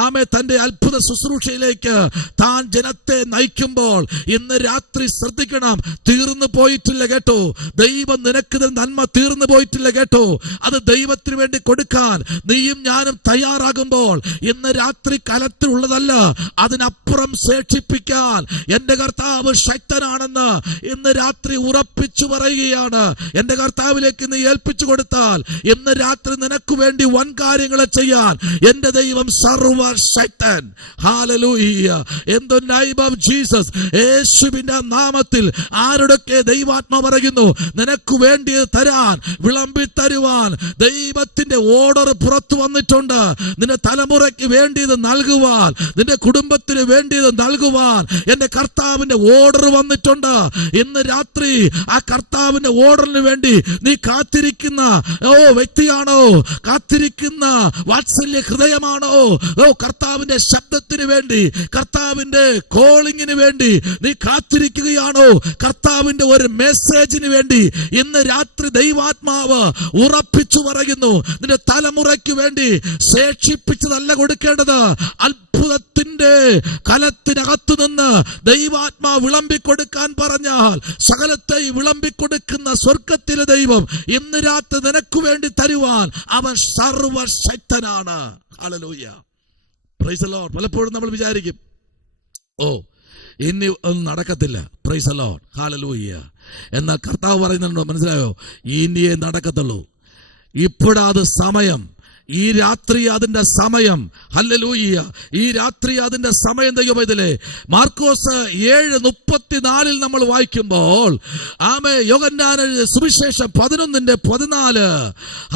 ആമേ തന്റെ അത്ഭുത ശുശ്രൂഷയിലേക്ക് താൻ ജനത്തെ നയിക്കുമ്പോൾ ഇന്ന് രാത്രി ശ്രദ്ധിക്കണം. തീർന്നു പോയിട്ടില്ല കേട്ടോ. ദൈവം നിനക്ക് നന്മ തീർന്നു പോയിട്ടില്ല കേട്ടോ. അത് ദൈവത്തിന് വേണ്ടി കൊടുക്കാൻ നീയും ഞാനും തയ്യാറാകുമ്പോൾ ഇന്ന് രാത്രി കലത്തിലുള്ളതല്ല, അതിനപ്പുറം ശേഷിപ്പിക്കാൻ എന്റെ കർത്താവ് ശക്തനാണെന്ന് ഇന്ന് രാത്രി ഉറപ്പിച്ചു പറയുകയാണ്. എന്റെ കർത്താവിലേക്ക് നീ ഏൽപ്പിച്ചു കൊടുത്താൽ ഇന്ന് രാത്രി നിനക്ക് വേണ്ടി വൻ കാര്യങ്ങളെ ചെയ്യാൻ എന്റെ ദൈവം സർവശക്തൻ. Hallelujah. In the name of Jesus, യേശുവിന്റെ നാമത്തിൽ ആരോടൊക്കെ ദൈവാത്മാവ് പറയുന്നു നിനക്ക് വേണ്ടി തരാൻ, വിളമ്പി തരുവാൻ ദൈവത്തിന്റെ ഓർഡർ പുറത്തു വന്നിട്ടുണ്ട്. നിന്റെ തലമുറയ്ക്ക് വേണ്ടിയത് നൽകുവാൻ, നിന്റെ കുടുംബത്തിന് വേണ്ടിയത് നൽകുവാൻ എന്റെ കർത്താവിന്റെ ഓർഡർ വന്നിട്ടുണ്ട്. ഇന്ന് രാത്രി ആ കർത്താവിന്റെ ഓർഡറിന് വേണ്ടി നീ കാത്തിരിക്കുന്ന വ്യക്തിയാണോ? കാത്തിരിക്കുന്ന വാത്സല്യ ഹൃദയമാണോ? കർത്താവിന്റെ ശബ്ദത്തിന് വേണ്ടി, കർത്താവിന്റെ കോളിങ്ങിന് വേണ്ടി നീ കാത്തിരിക്കുകയാണോ? കർത്താവിന്റെ ഒരു മെസ്സേജിന് വേണ്ടി ഇന്ന് രാത്രി ദൈവാത്മാവ് ഉറപ്പിച്ചു പറയുന്നു, നിന്റെ തലമുറയ്ക്ക് വേണ്ടി ശേഷിപ്പിച്ചതല്ല കൊടുക്കേണ്ടത്, അത്ഭുതത്തിന്റെ കലത്തിനകത്തു നിന്ന് ദൈവാത്മാവ് വിളമ്പിക്കൊടുക്കാൻ പറഞ്ഞാൽ സകലത്തെ വിളമ്പിക്കൊടുക്കുന്ന സ്വർഗത്തിലെ ദൈവം ഇന്ന് രാത്രി നിനക്ക് വേണ്ടി തരുവാൻ അവൻ സർവശക്തനാണ്. ഹല്ലേലൂയ. Price the Lord. പലപ്പോഴും നമ്മൾ വിചാരിക്കും, ഇനി ഒന്നും നടക്കത്തില്ല. Price the lord. ഹല്ലേലൂയ. എന്നാൽ കർത്താവ് പറയുന്നുണ്ടോ? മനസ്സിലായോ? ഇനിയേ നടക്കത്തുള്ളൂ. ഇപ്പോഴത് സമയം. ഈ രാത്രി അതിന്റെ സമയം. ഹല്ലേലൂയ. ഈ രാത്രി അതിന്റെ സമയം ദൈവമേ. മാർക്കോസ് 7:34 നമ്മൾ വായിക്കുമ്പോൾ ആമേ യോഹന്നാൻ സുവിശേഷം 11:14,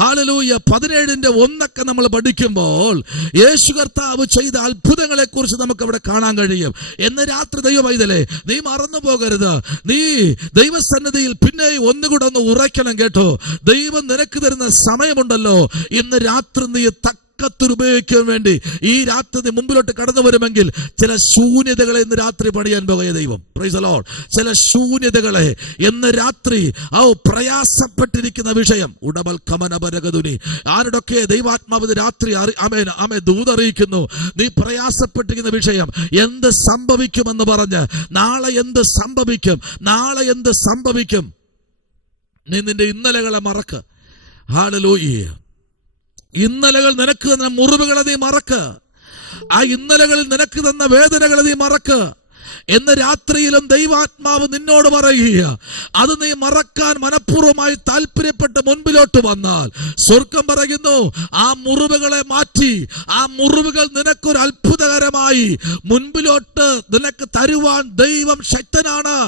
ഹല്ലേലൂയ, 17:1 നമ്മൾ പഠിക്കുമ്പോൾ യേശു കർത്താവ് ചെയ്ത അത്ഭുതങ്ങളെ കുറിച്ച് നമുക്ക് അവിടെ കാണാൻ കഴിയും. എന്ന് രാത്രി ദൈവമേ, നീ മറന്നു പോകരുത്. നീ ദൈവസന്നിധിയിൽ പിന്നെ ഒന്നുകൂടെ ഒന്ന് ഉറയ്ക്കണം കേട്ടോ. ദൈവം നിനക്ക് തരുന്ന സമയമുണ്ടല്ലോ. ഇന്ന് രാത്രി നീ തക്കത്തിൽ ഉപയോഗിക്കാൻ വേണ്ടി ഈ രാത്രി നീ മുമ്പിലോട്ട് കടന്നു വരുമെങ്കിൽ ചില ശൂന്യതകളെ ഇന്ന് രാത്രി പണിയാൻ പോകുക ദൈവം. Price the Lord. ചില ശൂന്യതകളെ ഇന്ന് രാത്രി പ്രയാസപ്പെട്ടിരിക്കുന്ന വിഷയം ഉടമൽ കമനപരകതുനി ആരോടൊക്കെ ദൈവാത്മാവ് രാത്രി ആമേ ദൂതറിയിക്കുന്നു, നീ പ്രയാസപ്പെട്ടിരിക്കുന്ന വിഷയം എന്ത് സംഭവിക്കുമെന്ന് പറഞ്ഞ് നാളെ എന്ത് സംഭവിക്കും, നാളെ എന്ത് സംഭവിക്കും. നീ നിന്റെ ഇന്നലകളെ മറക്ക്. ഹല്ലേലൂയ. ഇന്നലകൾ നിനക്ക് തന്ന മുറിവുകളെ നീ മറക്ക്. ആ ഇന്നലകളിൽ നിനക്ക് തന്ന വേദനകളെ നീ മറക്ക്. എന്ന് രാത്രിയിലും ദൈവാത്മാവ് നിന്നോട് പറയുക. അത് നീ മറക്കാൻ മനഃപൂർവ്വമായി താല്പര്യപ്പെട്ട് മുൻപിലോട്ട് വന്നാൽ സ്വർഗം പറയുന്നു, ആ മുറിവുകളെ മാറ്റി, ആ മുറിവുകൾ നിനക്കൊരു അത്ഭുതകരമായി മുൻപിലോട്ട് നിനക്ക് തരുവാൻ ദൈവം ശക്തനാണ്.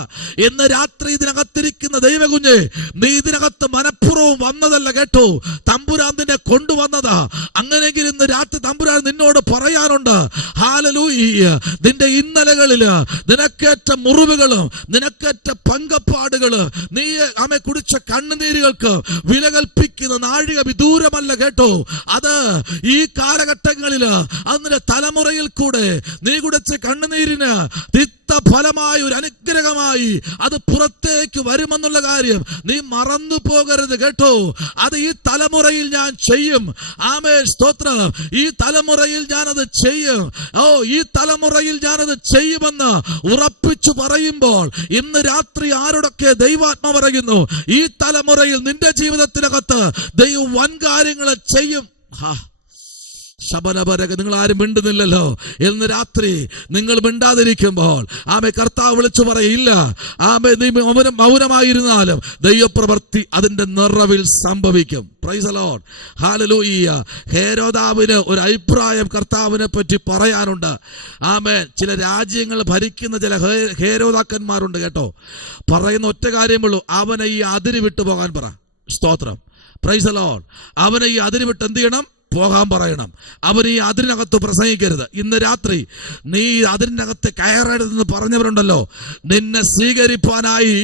എന്ന് രാത്രി ഇതിനകത്തിരിക്കുന്ന ദൈവകുഞ്ഞ്, നീ ഇതിനകത്ത് മനഃപൂർവ്വം വന്നതല്ല കേട്ടോ, തമ്പുരാൻ നിന്നെ കൊണ്ടുവന്നതാ. അങ്ങനെയെങ്കിൽ ഇന്ന് രാത്രി തമ്പുരാൻ നിന്നോട് പറയാനുണ്ട്, ഹല്ലേലൂയ, നിന്റെ ഇന്നലകളില് നിനക്കേറ്റ മുറിവുകളും നിനക്കേറ്റ പങ്കപ്പാടുകള്, നീ ആമേ കുടിച്ച കണ്ണുനീരുകൾക്ക് വില കൽപ്പിക്കുന്ന നാഴിക വിദൂരമല്ല കേട്ടോ. അത് ഈ കാലഘട്ടങ്ങളില് അതിന്റെ തലമുറയിൽ കൂടെ നീ കുടിച്ച കണ്ണുനീരിന് ഫലമായി ഒരു അനുഗ്രഹമായി അത് പുറത്തേക്ക് വരുമെന്നുള്ള കാര്യം നീ മറന്നു പോകരുത് കേട്ടോ. അത് ഈ തലമുറയിൽ ഞാൻ ചെയ്യും. ആമേൻ, സ്തോത്രം. ഈ തലമുറയിൽ ഞാനത് ചെയ്യും. ഈ തലമുറയിൽ ഞാനത് ചെയ്യുമെന്ന് ഉറപ്പിച്ചു പറയുമ്പോൾ ഇന്ന് രാത്രി ആരോടൊക്കെ ദൈവാത്മ പറയുന്നു, ഈ തലമുറയിൽ നിന്റെ ജീവിതത്തിനകത്ത് ദൈവം വൻ കാര്യങ്ങൾ ചെയ്യും. ശബനപരക, നിങ്ങൾ ആരും മിണ്ടുന്നില്ലല്ലോ. ഇന്ന് രാത്രി നിങ്ങൾ മിണ്ടാതിരിക്കുമ്പോൾ ആമേ കർത്താവ് വിളിച്ചു പറയില്ല. ആമേ നീ മൗനമായിരുന്നാലും ദൈവപ്രവൃത്തി അതിന്റെ നിറവിൽ സംഭവിക്കും. Praise the lord, hallelujah. ഹേരോദാവിന് ഒരു അഭിപ്രായം കർത്താവിനെ പറ്റി പറയാനുണ്ട്. ആമേൻ. ചില രാജ്യങ്ങൾ ഭരിക്കുന്ന ചില ഹേരോദാക്കന്മാരുണ്ട് കേട്ടോ. പറയുന്ന ഒറ്റ കാര്യമുള്ളൂ, അവനെ ഈ അതിര് വിട്ടു പോകാൻ പറ. സ്തോത്രം, പ്രൈസ് ദി ലോർഡ്. അവനെ ഈ അതിര് വിട്ട് എന്ത് ചെയ്യണം? പോകാൻ പറയണം. അവർ ഈ അതിരിനകത്ത് പ്രസംഗിക്കരുത്. ഇന്ന് രാത്രി നീ അതിരിനകത്ത് കയറരുതെന്ന് പറഞ്ഞവരുണ്ടല്ലോ, നിന്നെ സ്വീകരിപ്പാനായി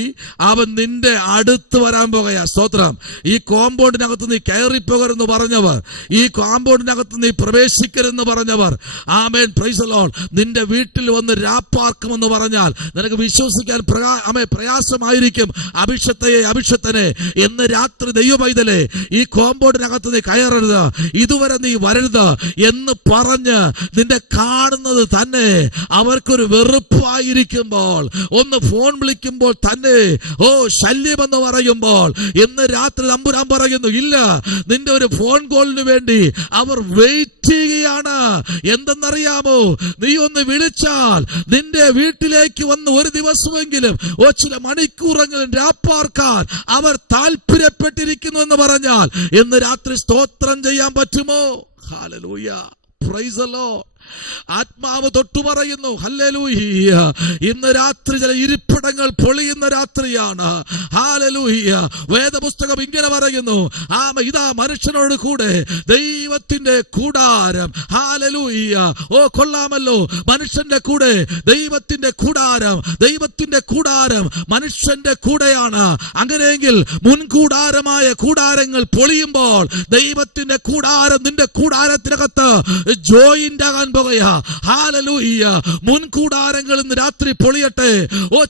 അവൻ നിന്റെ അടുത്ത് വരാൻ പോകുക. സ്തോത്രം. ഈ കോമ്പൗണ്ടിനകത്ത് നീ കയറിപ്പോകരുതെന്ന് പറഞ്ഞവർ, ഈ കോമ്പൗണ്ടിനകത്ത് നീ പ്രവേശിക്കരുതെന്ന് പറഞ്ഞവർ, ആമേൻ, പ്രൈസ് ദി ലോർഡ്, നിന്റെ വീട്ടിൽ വന്ന് രാപ്പാർക്കുമെന്ന് പറഞ്ഞാൽ നിനക്ക് വിശ്വസിക്കാൻ പ്രയാസമായിരിക്കും. അഭിഷത്തനെ എന്ന് രാത്രി ദൈവപൈതലേ, ഈ കോമ്പൗണ്ടിനകത്ത് നീ കയറരുത്, ഇതുവരെ നീ വരരുത് എന്ന് പറഞ്ഞ് നിന്റെ കാണുന്നത് തന്നെ അവർക്കൊരു വെറുപ്പായിരിക്കുമ്പോൾ, ഒന്ന് ഫോൺ വിളിക്കുമ്പോൾ തന്നെ ശല്യമെന്ന് പറയുമ്പോൾ ഇന്ന് രാത്രി തമ്പുരാൻ പറയുന്നു, ഇല്ല, നിന്റെ ഒരു ഫോൺ കോളിന് വേണ്ടി അവർ വെയിറ്റ് ചെയ്യുകയാണ്. എന്തെന്നറിയാമോ? നീ ഒന്ന് വിളിച്ചാൽ നിന്റെ വീട്ടിലേക്ക് വന്ന് ഒരു ദിവസമെങ്കിലും ചില മണിക്കൂറെങ്കിലും രാപ്പാർക്കാൻ അവർ താല്പര്യപ്പെട്ടിരിക്കുന്നു എന്ന് പറഞ്ഞാൽ ഇന്ന് രാത്രി സ്തോത്രം ചെയ്യാൻ പറ്റുമോ? Hallelujah, price the Lord. ആത്മാവ് തൊട്ടു പറയുന്നു, ഹല്ലേലൂയ. ഇന്ന് രാത്രി ചില ഇരിപ്പിടങ്ങൾ പൊളിയുന്ന രാത്രിയാണ്. ഹല്ലേലൂയ. വേദപുസ്തകം ഇങ്ങനെ പറയുന്നു, ഇതാ മനുഷ്യനോട് കൂടെ ദൈവത്തിന്റെ കൂടാരം. ഹല്ലേലൂയ. കൊള്ളാമല്ലോ. മനുഷ്യന്റെ കൂടെ ദൈവത്തിന്റെ കൂടാരം. ദൈവത്തിന്റെ കൂടാരം മനുഷ്യന്റെ കൂടെയാണ്. അങ്ങനെയെങ്കിൽ മുൻകൂടാരമായ കൂടാരങ്ങൾ പൊളിയുമ്പോൾ ദൈവത്തിന്റെ കൂടാരം നിന്റെ കൂടാരത്തിനകത്ത് ജോയിന്റ് ആകാൻ പോകുക. ഹല്ലേലൂയ. മുൻകൂടാരങ്ങൾ ഇന്ന് രാത്രി പൊളിയട്ടെ.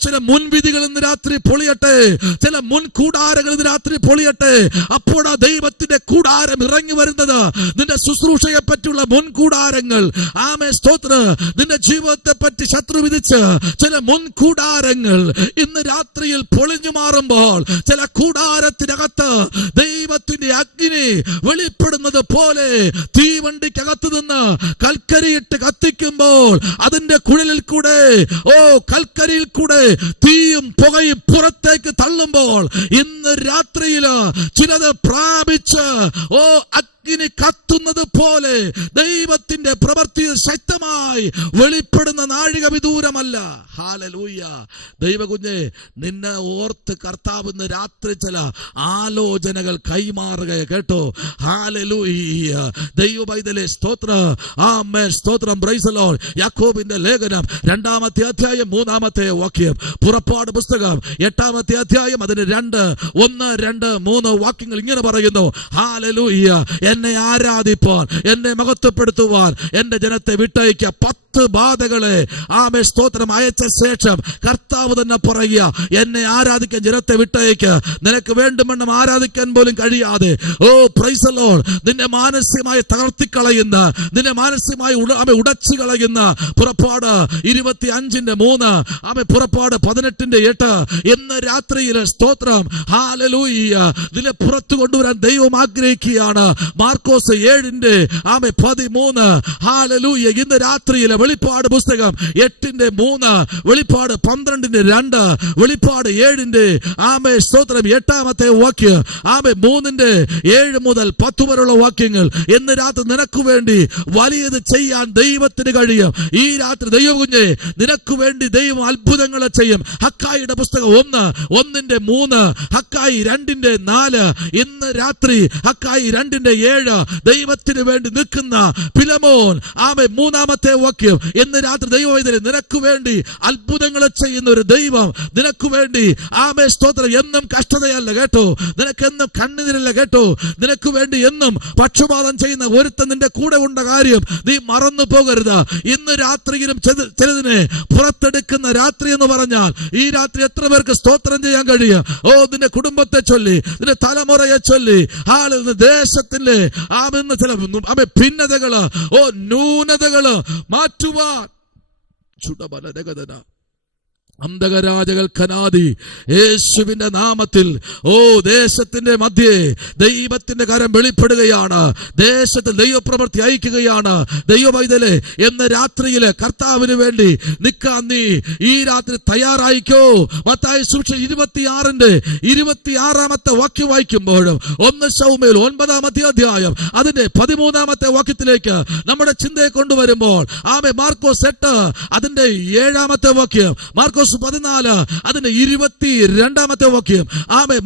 ചില മുൻവിധികൾ ഇന്ന് രാത്രി പൊളിയട്ടെ. ചില മുൻകൂടാരങ്ങൾ ഇന്ന് രാത്രി പൊളിയട്ടെ. അപ്പോഴാ ദൈവത്തിന്റെ കൂടാരം ഇറങ്ങി വരുന്നത്. നിന്റെ ശുശ്രൂഷയെ പറ്റിയുള്ള മുൻകൂടാരങ്ങൾ, ആമേ, സ്തോത്രം, നിന്റെ ജീവിതത്തെ പറ്റി ശത്രു വിധിച്ച് ചില മുൻകൂടാരങ്ങൾ ഇന്ന് രാത്രിയിൽ പൊളിഞ്ഞു മാറുമ്പോൾ ചില കൂടാരത്തിനകത്ത് ദൈവത്തിന്റെ അഗ്നി വെളിപ്പെടുന്നത് പോലെ തീവണ്ടിക്കകത്ത് നിന്ന് കൽക്കരിയിട്ട് കത്തിക്കുമ്പോൾ അതിന്റെ കുഴലിൽ കൂടെ കൽക്കരിയിൽ കൂടെ തീയും പുകയും പുറത്തേക്ക് തള്ളുമ്പോൾ ഇന്ന് രാത്രിയിൽ ചിലത് പ്രാപിച്ച് അഗ്നി കത്തുന്നത് പോലെ ദൈവത്തിന്റെ പ്രവൃത്തി ശക്തമായി വെളിപ്പെടുന്ന നാഴിക വിദൂരമല്ല. ഹല്ലേലൂയ. ദൈവകുഞ്ഞെ, നിന്നെ ഓർത്ത് കർത്താവ് ഇന്ന് രാത്രി ചില ആലോചനകൾ കൈമാറുക കേട്ടോ. ഹല്ലേലൂയ. ദൈവപൈതലേ, സ്തോത്രം. ആമേൻ, സ്തോത്രം. Praise the Lord. യാക്കോബിന്റെ ലേഖനം 2-ാമത്തെ അധ്യായം 3-ാമത്തെ വാക്യം. പുറപ്പാട് പുസ്തകം 8-ാമത്തെ അധ്യായം അതിന് 1, 2, 3 വാക്യങ്ങൾ ഇങ്ങനെ പറയുന്നു. ഹല്ലേലൂയ. എന്നെ ആരാധിപ്പാൻ, എന്നെ മഹത്വപ്പെടുത്തുവാൻ എന്റെ ജനത്തെ വിട്ടയക്കുക. 10 ബാധകളെ ആമേ, സ്തോത്രം, അയച്ച ശേഷം കർത്താവ് തന്നെ പറയുക, എന്നെ ആരാധിക്കാൻ ജനത്തെ വിട്ടയക്കുക. നിനക്ക് വേണ്ടുമെന്നും ആരാധിക്കാൻ പോലും കഴിയാതെ പ്രൈസ് ദി ലോർഡ്, നിന്നെ മാനസികമായി തകർത്തിക്കളയുന്ന, നിന്നെ മാനസികമായി ഉടച്ചു കളയുന്ന പുറപ്പാട് 25:3, പുറപ്പാട് 18:8 ഇന്ന് രാത്രിയിൽ സ്തോത്രം, ഹല്ലേലൂയ, നിന്നെ പുറത്തു കൊണ്ടുവരാൻ ദൈവം ആഗ്രഹിക്കുകയാണ്. മാർക്കോസ് 7:13, ഹല്ലേലൂയ, ഇന്ന് രാത്രിയിൽ വെളിപ്പാട് പുസ്തകം 8:3, വെളിപ്പാട് 12:2, വെളിപ്പാട് 7 സ്തോത്രം 8 വാക്യം 3:7 മുതൽ 10 വരെയുള്ള വാക്യങ്ങൾ. ഇന്ന് രാത്രി നിനക്ക് വേണ്ടി വലിയത് ചെയ്യാൻ ദൈവത്തിന് കഴിയും. ഈ രാത്രി ദൈവകുഞ്ഞെ നിനക്ക് വേണ്ടി ദൈവം അത്ഭുതങ്ങളെ ചെയ്യും. ഹഗ്ഗായിയുടെ പുസ്തകം 1:3, ഹഗ്ഗായി 2:4, ഇന്ന് രാത്രി ഹഗ്ഗായി 2:7 ദൈവത്തിന് വേണ്ടി നിൽക്കുന്ന ഫിലമോൻ 3 വാക്യം. ഇന്ന് രാത്രി ദൈവവേദന നിനക്ക് വേണ്ടി അത്ഭുതങ്ങളെ ചെയ്യുന്ന ഒരു ദൈവം നിനക്ക് വേണ്ടി സ്തോത്രം എന്നും കഷ്ടതയല്ല കേട്ടോ, നിനക്കെന്നും കണ്ണുനീരല്ല കേട്ടോ, നിനക്ക് വേണ്ടി എന്നും പക്ഷപാതം ചെയ്യുന്ന ഒരുത്തൻ നിന്റെ കൂടെ ഉണ്ട കാര്യം നീ മറന്നു പോകരുത്. ഇന്ന് രാത്രിയിലും ചിലതിനെ പുറത്തെടുക്കുന്ന രാത്രി എന്ന് പറഞ്ഞാൽ ഈ രാത്രി എത്ര പേർക്ക് സ്തോത്രം ചെയ്യാൻ കഴിയും? നിന്റെ കുടുംബത്തെ ചൊല്ലി, നിന്റെ തലമുറയെ ചൊല്ലി, ദേശത്തിന്റെ ചില ഭിന്നതകള് ന്യൂനതകള് മാറ്റുവാൻ ചുടബലഗതന അന്ധകരാജകൾ ഖനാദി യേശുവിന്റെ നാമത്തിൽ ദേശത്തിന്റെ മധ്യേ ദൈവത്തിന്റെ കരം വെളിപ്പെടുകയാണ്. ദേശത്തിൽ ദൈവപ്രവൃത്തി അയക്കുകയാണ്. ദൈവവൈതലേ, എന്ന രാത്രിയില് കർത്താവിന് വേണ്ടി നിൽക്കാൻ നീ ഈ രാത്രി തയ്യാറായിക്കോ. മത്തായി സുവിശേഷം 26 വാക്യം വായിക്കുമ്പോഴും 1 ശമൂവേൽ 9 അധ്യായം അതിന്റെ 13 വാക്യത്തിലേക്ക് നമ്മുടെ ചിന്തയെ കൊണ്ടുവരുമ്പോൾ മാർക്കോസ് 8 അതിന്റെ 7 വാക്യം, മാർക്കോസ് 14 അതിന്റെ 22 വാക്യം,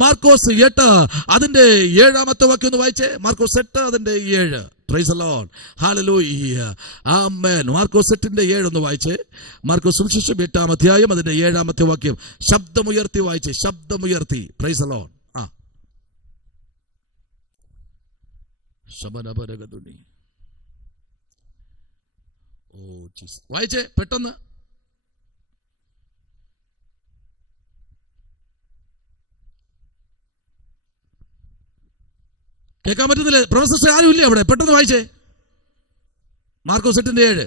മാർക്കോസ് 8 അതിന്റെ 7 വാക്യം ഒന്ന് വായിച്ചേ. മാർക്കോസ് 8 അതിന്റെ 7. പ്രൈസ് ദി ലോർഡ്, ഹല്ലേലൂയ, ആമേൻ. മാർക്കോസ് 8:7 ഒന്ന് വായിച്ചേ. മാർക്കോസ് സുവിശേഷം 8 അധ്യായം അതിന്റെ 7 വാക്യം ശബ്ദമുയർത്തി വായിച്ചേ, ശബ്ദമുയർത്തി. Price the lord. ശബനബരഗതുനി വായിച്ചേ പെട്ടെന്ന്. കേൾക്കാൻ പറ്റുന്നില്ല? പ്രൊഫസർ ആരും ഇല്ല അവിടെ? പെട്ടെന്ന് വായിച്ചേ. മാർക്കോസ് 8:7.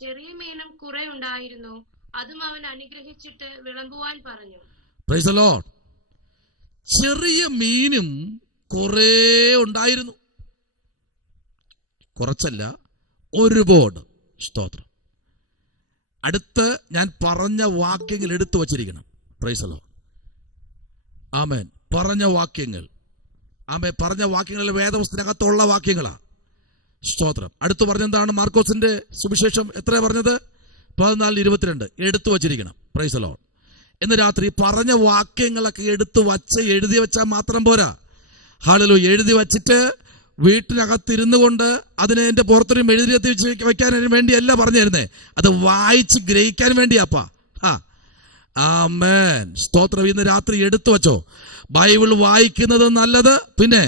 ചെറിയ മീനും കുറെ ഉണ്ടായിരുന്നു, അതും അവൻ അനുഗ്രഹിച്ചിട്ട് വിളമ്പുവാൻ പറഞ്ഞു. Price the Lord. ചെറിയ മീനും കുറെ ഉണ്ടായിരുന്നു, കുറച്ചല്ല, ഒരുപാട്. സ്തോത്രം. അടുത്ത് ഞാൻ പറഞ്ഞ വാക്യങ്ങൾ എടുത്തു വച്ചിരിക്കണം. പ്രൈസ് ദി ലോർഡ്, ആമേൻ. പറഞ്ഞ വാക്യങ്ങൾ പറഞ്ഞ വാക്യങ്ങളിൽ വേദപുസ്തകത്തിനകത്തുള്ള വാക്യങ്ങളാ. സ്തോത്രം. അടുത്ത് പറഞ്ഞെന്താണ്? മാർക്കോസിന്റെ സുവിശേഷം എത്ര പറഞ്ഞത്? 14:22 എടുത്തു വച്ചിരിക്കണം. Price the Lord. ഇന്ന് രാത്രി പറഞ്ഞ വാക്യങ്ങളൊക്കെ എഴുതി വെച്ചാൽ മാത്രം പോരാ. ഹല്ലേലൂയ. എഴുതി വച്ചിട്ട് വീട്ടിനകത്തിരുന്നു കൊണ്ട് അതിനെ എന്റെ പുറത്തൊരു എഴുതി വെക്കാൻ വേണ്ടിയല്ല പറഞ്ഞു തരുന്നേ, അത് വായിച്ച് ഗ്രഹിക്കാൻ വേണ്ടിയാപ്പാ. ആമേൻ. സ്തോത്രം. ഇന്ന് രാത്രി എടുത്തു വച്ചോ. ബൈബിൾ വായിക്കുന്നത് നല്ലത്, പിന്നെ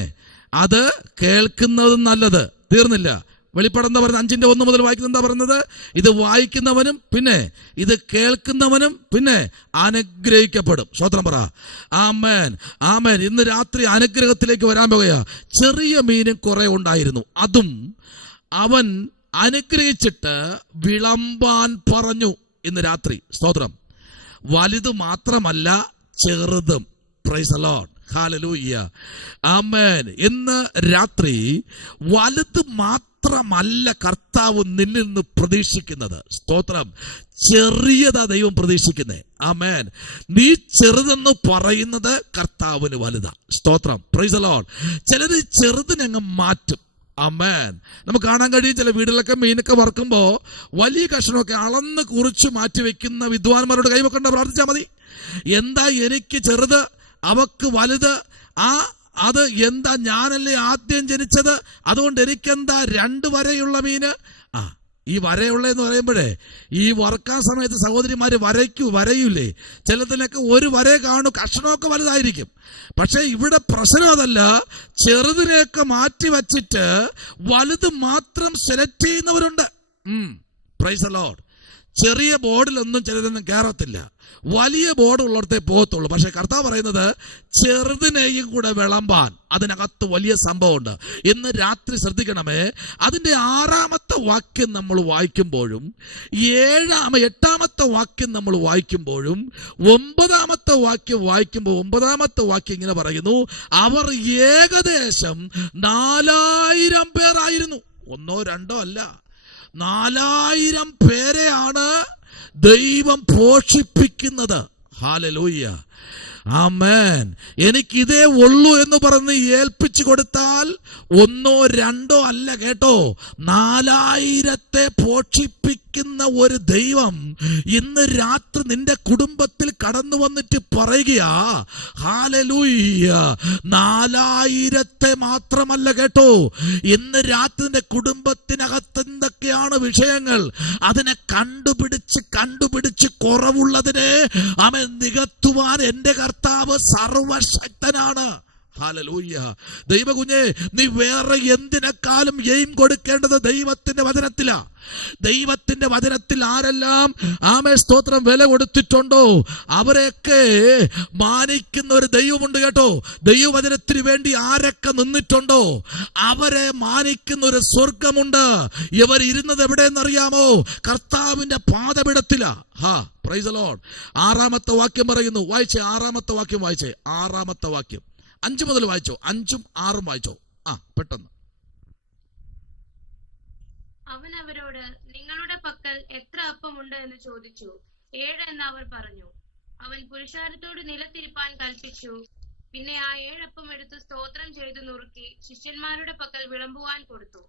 അത് കേൾക്കുന്നതും നല്ലത്. തീർന്നില്ല. വെളിപ്പാട് എന്താ പറയുന്നത്? 5:1 മുതൽ വായിക്കുന്നത് എന്താ പറയുന്നത്? ഇത് വായിക്കുന്നവനും പിന്നെ ഇത് കേൾക്കുന്നവനും പിന്നെ അനുഗ്രഹിക്കപ്പെടും. സ്തോത്രം പറ. ആമേൻ, ആമേൻ. ഇന്ന് രാത്രി അനുഗ്രഹത്തിലേക്ക് വരാൻ പോകുകയാ. ചെറിയ മീനും കുറെ ഉണ്ടായിരുന്നു, അതും അവൻ അനുഗ്രഹിച്ചിട്ട് വിളമ്പാൻ പറഞ്ഞു. ഇന്ന് രാത്രി സ്തോത്രം. വലുത് മാത്രമല്ല, ചെറുതും. പ്രൈസ് ദി ലോർഡ്, ഹല്ലേലൂയ, ആമേൻ. ഇന്ന് രാത്രി വലുത് മാത്രമല്ല കർത്താവ് നിന്നിൽ നിന്ന് പ്രതീക്ഷിക്കുന്നത്. സ്തോത്രം. ചെറിയതാ ദൈവം പ്രതീക്ഷിക്കുന്നേ. ആമേൻ. നീ ചെറുതെന്ന് പറയുന്നത് കർത്താവിന് വലുതാ. സ്തോത്രം. Praise the Lord. ചിലര് ചെറുതിനങ്ങ് മാറ്റും. ആമേൻ. നമുക്ക് കാണാൻ കഴിയും ചില വീടുകളിലൊക്കെ മീനൊക്കെ വറുക്കുമ്പോ വലിയ കഷ്ണമൊക്കെ അളന്ന് കുറിച്ച് മാറ്റി വെക്കുന്ന വിദ്വാൻമാരോട് കൈവക്കണ്ട, പ്രാർത്ഥിച്ചാൽ മതി. എന്താ എനിക്ക് ചെറുത്, അവക്ക് വലുത്? അത് എന്താ? ഞാനല്ലേ ആദ്യം ജനിച്ചത്, അതുകൊണ്ട് എനിക്കെന്താ 2 വരയുള്ള മീന്? ഈ വരയുള്ളതെന്ന് പറയുമ്പോഴേ ഈ വറുക്കാൻ സമയത്ത് സഹോദരിമാര് വരയൂലേ? ചിലതിലൊക്കെ 1 വര കാണും, കഷ്ണമൊക്കെ വലുതായിരിക്കും. പക്ഷെ ഇവിടെ പ്രശ്നം അതല്ല. ചെറുതിനെയൊക്കെ മാറ്റി വച്ചിട്ട് വലുത് മാത്രം സെലക്ട് ചെയ്യുന്നവരുണ്ട്. Price the Lord. ചെറിയ ബോർഡിലൊന്നും ചിലതൊന്നും കയറത്തില്ല, വലിയ ബോർഡ് ഉള്ളിടത്തേ പോകത്തുള്ളൂ. പക്ഷെ കർത്താവ് പറയുന്നത് ചെറുതിനെയും കൂടെ വിളമ്പാൻ അതിനകത്ത് വലിയ സംഭവമുണ്ട്. ഇന്ന് രാത്രി ശ്രദ്ധിക്കണമേ. അതിന്റെ 6 വാക്യം നമ്മൾ വായിക്കുമ്പോഴും 8 വാക്യം നമ്മൾ വായിക്കുമ്പോഴും 9 വാക്യം വായിക്കുമ്പോൾ 9 വാക്യം ഇങ്ങനെ പറയുന്നു, അവർ ഏകദേശം 4000 പേരായിരുന്നു. 1 2 അല്ല, 4000 പേരെയാണ് ദൈവം പോഷിപ്പിക്കുന്നത്. ഹല്ലേലൂയ, ആമേൻ. എനിക്കിതേ ഉള്ളൂ എന്ന് പറഞ്ഞ് ഏൽപ്പിച്ചു കൊടുത്താൽ 1 2 അല്ല കേട്ടോ, 4000 പോഷിപ്പിക്കുന്ന ഒരു ദൈവം ഇന്ന് രാത്രി നിന്റെ കുടുംബത്തിൽ കടന്നു വന്നിട്ട് പറയുകയാ, ഹല്ലേലൂയ, 4000 മാത്രമല്ല കേട്ടോ, ഇന്ന് രാത്രി നിന്റെ കുടുംബത്തിനകത്ത് എന്തൊക്കെയാണ് വിഷയങ്ങൾ, അതിനെ കണ്ടുപിടിച്ച് കുറവുള്ളതിനെ അവൻ നികത്തുവാൻ എന്റെ കർത്താവ് സർവശക്തനാണ്. ഹല്ലേലൂയ. ദൈവകുഞ്ഞേ, നീ വേറെ എന്തിനേക്കാളും എയിം കൊടുക്കേണ്ടത് ദൈവത്തിന്റെ വചനത്തിലാ. ദൈവത്തിന്റെ വചനത്തിൽ ആരെല്ലാം സ്തോത്രം വില കൊടുത്തിട്ടുണ്ടോ അവരെയൊക്കെ മാനിക്കുന്ന ഒരു ദൈവമുണ്ട് കേട്ടോ. ദൈവവചനത്തിന് വേണ്ടി ആരൊക്കെ നിന്നിട്ടുണ്ടോ അവരെ മാനിക്കുന്ന ഒരു സ്വർഗമുണ്ട്. ഇവർ ഇരുന്നത് എവിടെയെന്നറിയാമോ? കർത്താവിന്റെ പാദപീഠത്തിലാ. Praise the lord. 6-ാമത്തെ വാക്യം പറയുന്നു, വായിച്ചേ. 6-ാമത്തെ വാക്യം വായിച്ചേ. 6-ാമത്തെ വാക്യം 5 മുതൽ വായിച്ചോ. 5ഉം 6ഉം വായിച്ചോ. പെട്ടെന്ന്. അവൻ അവരോട്, നിങ്ങളുടെ പക്കൽ എത്ര അപ്പമുണ്ട് എന്ന് ചോദിച്ചു. 7 എന്ന് അവർ പറഞ്ഞു. അവൻ പുരുഷാരത്തോട് നിലത്തിരിപ്പാൻ കൽപ്പിച്ചു. പിന്നെ ആ 7 അപ്പം എടുത്ത് സ്തോത്രം ചെയ്തു നുറുക്കി ശിഷ്യന്മാരുടെ പക്കൽ വിളമ്പുവാൻ കൊടുത്തു.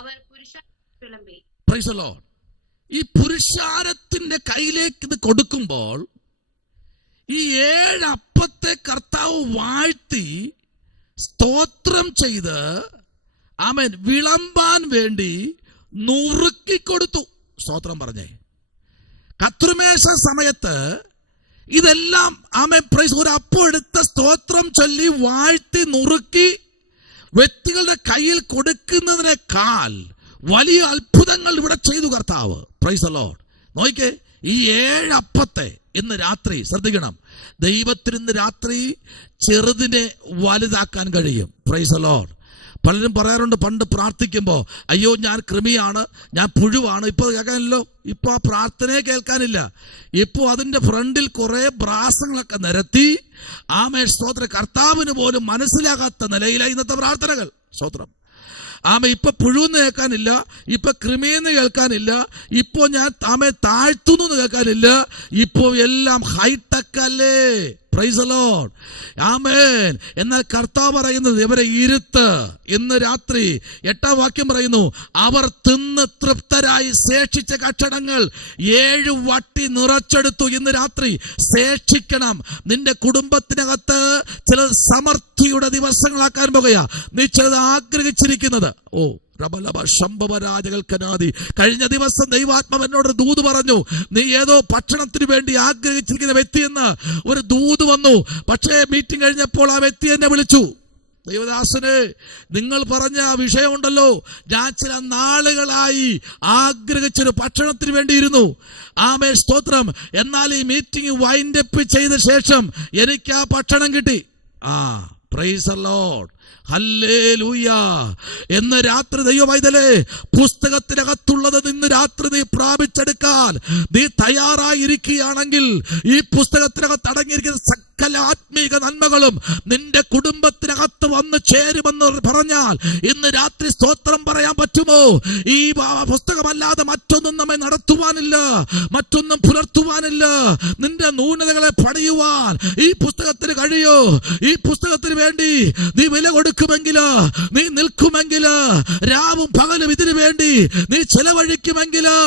അവർ പുരുഷാരത്തിൽ വിളമ്പി. Price the Lord. ഈ പുരുഷാരത്തിന്റെ കയ്യിലേക്ക് ഇത് കൊടുക്കുമ്പോൾ ഈ 7 അപ്പത്തെ കർത്താവ് വാഴ്ത്തി സ്തോത്രം ചെയ്ത് ആമേൻ വിളമ്പാൻ വേണ്ടി നുറുക്കിക്കൊടുത്തു. സ്തോത്രം പറഞ്ഞേ. കത്രുമേശ സമയത്ത് ഇതെല്ലാം ആമേൻ പ്രൈസ് ഒരു അപ്പം എടുത്ത സ്തോത്രം ചൊല്ലി വാഴ്ത്തി നുറുക്കി വ്യക്തികളുടെ കയ്യിൽ കൊടുക്കുന്നതിനേക്കാൾ വലിയ അത്ഭുതങ്ങൾ ഇവിടെ ചെയ്തു കർത്താവ്. Price the Lord. നോക്കിക്കേ, ഈ 7 അപ്പത്തെ ഇന്ന് രാത്രി ശ്രദ്ധിക്കണം. ദൈവത്തിന് ഇന്ന് രാത്രി ചെറുതിനെ വലുതാക്കാൻ കഴിയും. Price the Lord. പലരും പറയാറുണ്ട്, പണ്ട് പ്രാർത്ഥിക്കുമ്പോൾ, അയ്യോ ഞാൻ കൃമിയാണ്, ഞാൻ പുഴുവാണ്. ഇപ്പോൾ കേൾക്കാനില്ലല്ലോ. ഇപ്പോൾ ആ പ്രാർത്ഥനയെ കേൾക്കാനില്ല. ഇപ്പോൾ അതിൻ്റെ ഫ്രണ്ടിൽ കുറെ ബ്രാസങ്ങളൊക്കെ നിരത്തി സ്തോത്രം കർത്താവിന് പോലും മനസ്സിലാകാത്ത നിലയിലായി ഇന്നത്തെ പ്രാർത്ഥനകൾ. സ്തോത്രം. ഇപ്പൊ പുഴുന്ന് കേൾക്കാനില്ല, ഇപ്പൊ കൃമിയെന്ന് കേൾക്കാനില്ല, ഇപ്പോ ഞാൻ താഴ്ത്തുന്നു കേൾക്കാനില്ല. ഇപ്പോ എല്ലാം ഹൈടെക് അല്ലേ. Praise the lord. ആമേൻ. എന്നാൽ കർത്താവ് പറയുന്നത് ഇവരെ ഇരുത്ത്. ഇന്ന് രാത്രി 8-ാം വാക്യം പറയുന്നു, അവർ തിന്ന് തൃപ്തരായി ശേഷിച്ച കഷണങ്ങൾ 7 വട്ടി നിറച്ചെടുത്തു. ഇന്ന് രാത്രി ശേഷിക്കണം. നിന്റെ കുടുംബത്തിനകത്ത് ചില സമൃദ്ധിയുടെ ദിവസങ്ങളാക്കാൻ പോകുകയാ. നീ ചിലത് ആഗ്രഹിച്ചിരിക്കുന്നത്. കഴിഞ്ഞ ദിവസം ദൈവാത്മാവ് എന്നോട് ദൂത് പറഞ്ഞു, നീ ഏതോ ഭക്ഷണത്തിന് വേണ്ടി ആഗ്രഹിച്ചിരിക്കുന്ന വ്യക്തിയെന്ന് ഒരു ദൂത് വന്നു. പക്ഷേ മീറ്റിംഗ് കഴിഞ്ഞപ്പോൾ ആ വ്യക്തി എന്നെ വിളിച്ചു, ദൈവദാസനെ, നിങ്ങൾ പറഞ്ഞ ആ വിഷയമുണ്ടല്ലോ, ഞാൻ ചില നാളുകളായി ആഗ്രഹിച്ചൊരു ഭക്ഷണത്തിന് വേണ്ടിയിരുന്നു. സ്തോത്രം. എന്നാൽ ഈ മീറ്റിംഗ് വൈൻഡപ്പ് ചെയ്ത ശേഷം എനിക്ക് ആ ഭക്ഷണം കിട്ടി. Price the lord. ഹല്ലേലൂയ. എന്ന് രാത്രി ദൈവമൈതലേ, പുസ്തകത്തിനകത്തുള്ളത് ഇന്ന് രാത്രി നീ പ്രാപിച്ചെടുക്കാൻ നീ തയ്യാറായിരിക്കുകയാണെങ്കിൽ ഈ പുസ്തകത്തിനകത്ത് അടങ്ങിയിരിക്കുന്ന സകല ആത്മീക നന്മകളും നിന്റെ കുടുംബത്തിനകത്ത് വന്ന് ചേരുമെന്ന് പറഞ്ഞാൽ ഇന്ന് രാത്രി സ്തോത്രം പറയാൻ പറ്റുമോ? ഈ പുസ്തകമല്ലാതെ മറ്റൊന്നും നമ്മെ നടത്തുവാനില്ല, മറ്റൊന്നും പുലർത്തുവാനില്ല. നിന്റെ ന്യൂനതകളെ പണിയുവാൻ ഈ പുസ്തകത്തിന് കഴിയോ? ഈ പുസ്തകത്തിന് വേണ്ടി നീ വില കൊടുക്കുമെങ്കില്, നീ നിൽക്കുമെങ്കില്, രാവും പകലും ഇതിനു വേണ്ടി നീ ചെലവഴിക്കുമെങ്കില്,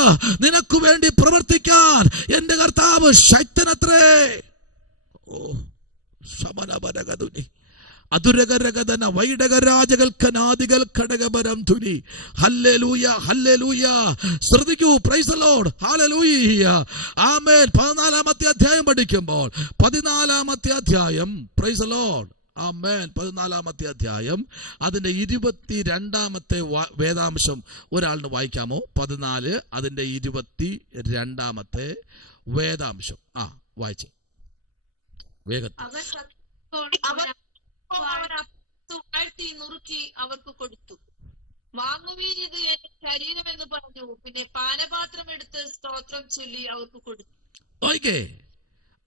നിനക്ക് വേണ്ടി പ്രവർത്തിക്കാൻ എന്റെ കർത്താവ് ശക്തനത്രേ. അതുരകരകദന വൈഡകരാജകൽക്കനാദികൾ ഘടകപരം ധുനി. Hallelujah, hallelujah. ശ്രദ്ധിക്കൂ. Praise the lord. Hallelujah. Amen. 14-ാമത്തെ അധ്യായം പഠിക്കുമ്പോൾ 14-ാമത്തെ അധ്യായം, പ്രൈസ് ദി ലോർഡ്. ആമേൻ. 14-ാമത്തെ അധ്യായം അതിന്റെ 22-ാമത്തെ വേദാംശം ഒരാളിന് വായിക്കാമോ? 14 അതിന്റെ 22-ാമത്തെ വേദാംശം വായിച്ചേ വേഗത്തിൽ. നുറുക്കി അവർക്ക് കൊടുത്തു. വാങ്ങുവീൻ, ഇത് എന്റെ ശരീരം എന്ന് പറഞ്ഞു. പിന്നെ പാനപാത്രം എടുത്ത് സ്തോത്രം ചൊല്ലി അവർക്ക് കൊടുത്തു. ഓക്കേ,